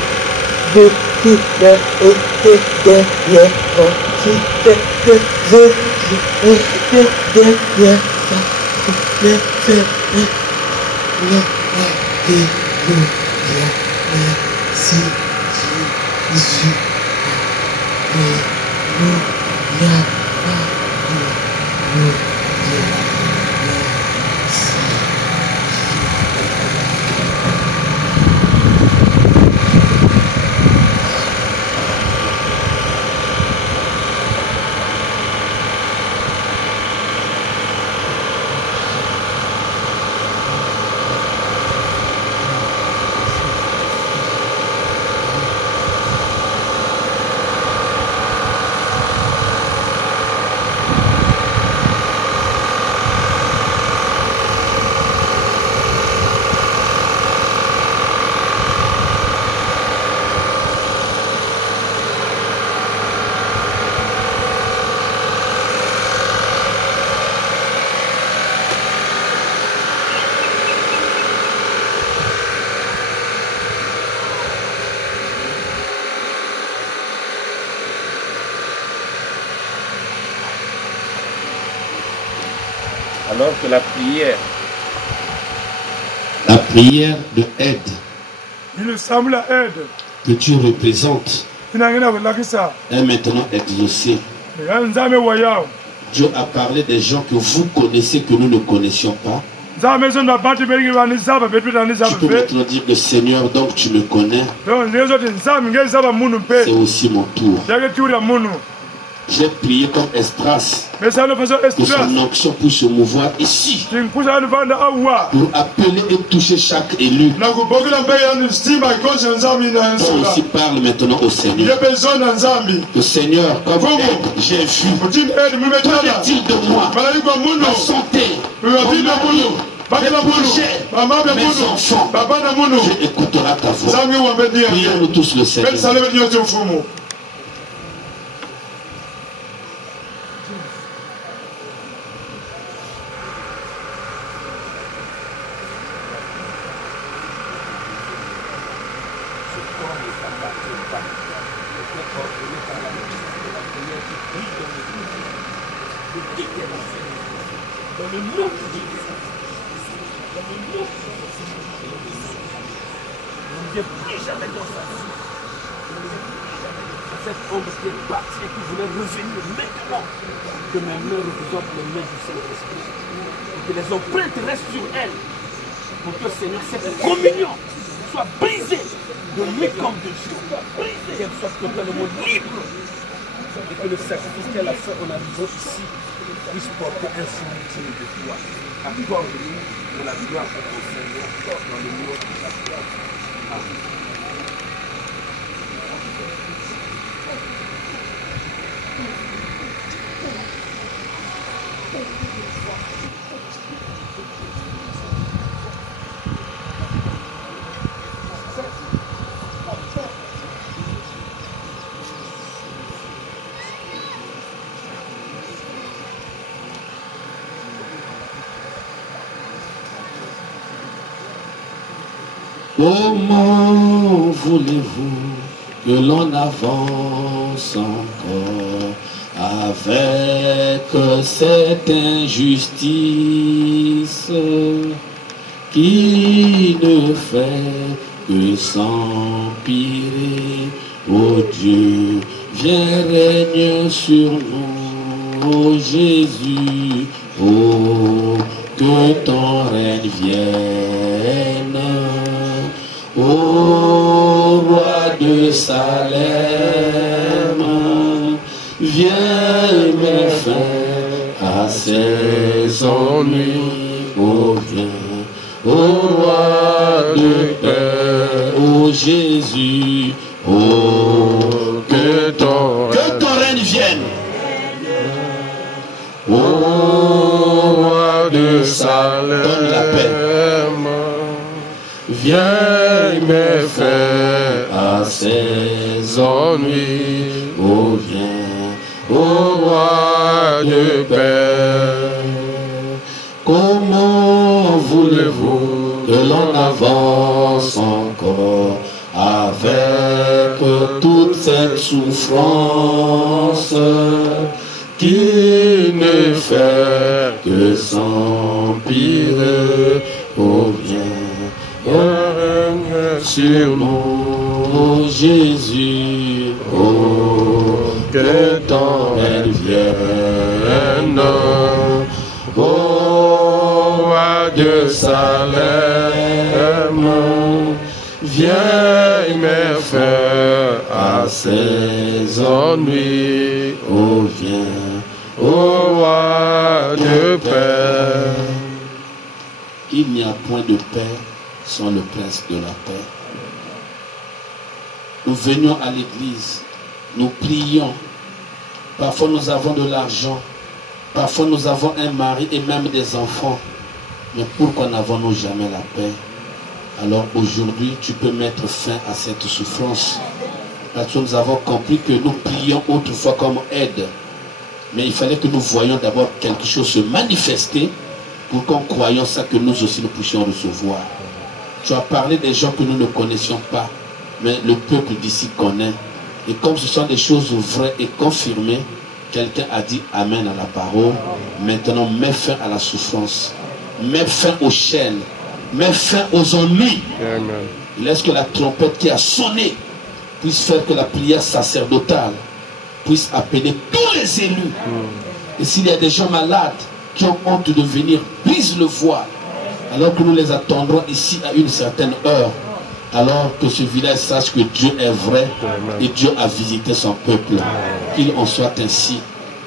Dieu qui a été derrière toi, qui fait que je été derrière toi, le fait Alléluia, merci Dieu. Jésus. Alléluia. Alléluia. Alors que la prière de aide que tu représentes est maintenant exaucée. Dieu a parlé des gens que vous connaissez, que nous ne connaissions pas. Tu peux maintenant dire que Seigneur, donc tu me connais. C'est aussi mon tour. J'ai prié comme Estras, que son onction puisse se mouvoir ici, pour appeler et toucher chaque élu. On aussi parle maintenant au Seigneur. Le Seigneur, comme j'ai vu, qu'est-il de moi, ma santé, mon amour, mes projets, mes enfants, je écouterai ta voix. Prions-nous tous le Seigneur. Comment voulez-vous que l'on avance encore avec cette injustice qui ne fait que s'empirer? Oh Dieu, viens règne sur nous, oh Jésus, oh que ton règne vienne. Ô roi de Salem, viens mettre fin à ces ennuis. Oh viens, ô roi de paix, ô Jésus, oh que ton règne vienne. Ô roi de Salem, donne la paix. Viens me faire à ces ennuis, oh viens, ô roi de paix. Comment voulez-vous que l'on avance encore avec toute cette souffrance qui ne fait que s'empirer? Oh viens, règne sur nous, Jésus, oh, que ton règne vienne, oh, roi de Salem, viens et mets fin à ces ennuis, oh, viens, oh, roi de paix. Il n'y a point de paix sans le prince de la paix. Nous venions à l'église, nous prions. Parfois nous avons de l'argent, parfois nous avons un mari et même des enfants. Mais pourquoi n'avons-nous jamais la paix? Alors aujourd'hui, tu peux mettre fin à cette souffrance. Parce que nous avons compris que nous prions autrefois comme aide. Mais il fallait que nous voyions d'abord quelque chose se manifester pour qu'en croyant ça, que nous aussi nous puissions recevoir. Tu as parlé des gens que nous ne connaissions pas, mais le peuple d'ici connaît. Et comme ce sont des choses vraies et confirmées, quelqu'un a dit Amen à la parole. Maintenant, mets fin à la souffrance. Mets fin aux chaînes. Mets fin aux ennuis. Amen. Laisse que la trompette qui a sonné puisse faire que la prière sacerdotale puisse appeler tous les élus. Et s'il y a des gens malades qui ont honte de venir, brise le voile. Alors que nous les attendrons ici à une certaine heure. Alors que ce village sache que Dieu est vrai et Dieu a visité son peuple. Qu'il en soit ainsi.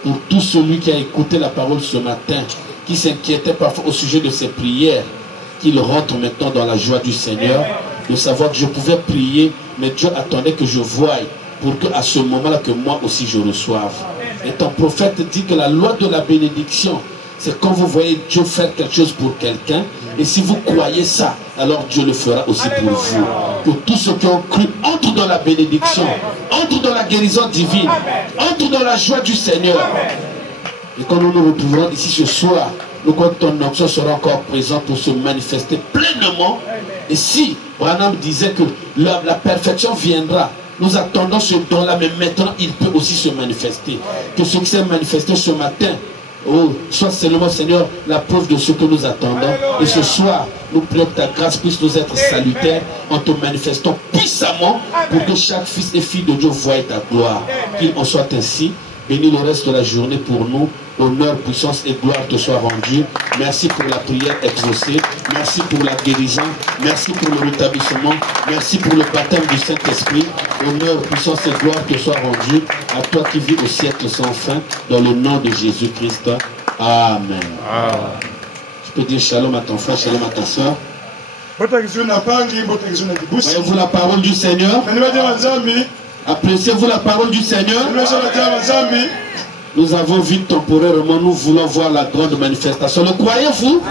Pour tout celui qui a écouté la parole ce matin, qui s'inquiétait parfois au sujet de ses prières, qu'il rentre maintenant dans la joie du Seigneur, de savoir que je pouvais prier, mais Dieu attendait que je voie pour qu'à ce moment-là que moi aussi je reçoive. Et ton prophète dit que la loi de la bénédiction, c'est quand vous voyez Dieu faire quelque chose pour quelqu'un, et si vous croyez ça, alors Dieu le fera aussi pour vous. Que tous ceux qui ont cru entrent dans la bénédiction, entrent dans la guérison divine, entrent dans la joie du Seigneur. Et quand nous nous retrouverons ici ce soir, nous croyons que ton onction sera encore présente pour se manifester pleinement. Et si Branham disait que la perfection viendra, nous attendons ce don-là, mais maintenant il peut aussi se manifester. Que ce qui s'est manifesté ce matin, oh, soit seulement, Seigneur, la preuve de ce que nous attendons. Et ce soir, nous prions que ta grâce puisse nous être salutaire en te manifestant puissamment pour que chaque fils et fille de Dieu voie ta gloire. Qu'il en soit ainsi. Bénis le reste de la journée pour nous. Honneur, puissance et gloire te soient rendus. Merci pour la prière exaucée. Merci pour la guérison. Merci pour le rétablissement. Merci pour le baptême du Saint-Esprit. Honneur, puissance et gloire te soient rendus. À toi qui vis au siècle sans fin. Dans le nom de Jésus-Christ. Amen. Je peux dire shalom à ton frère, shalom à ta soeur. Voyez-vous la parole du Seigneur? Appréciez-vous la parole du Seigneur? Nous avons vu temporairement, nous voulons voir la grande manifestation. Le croyez-vous?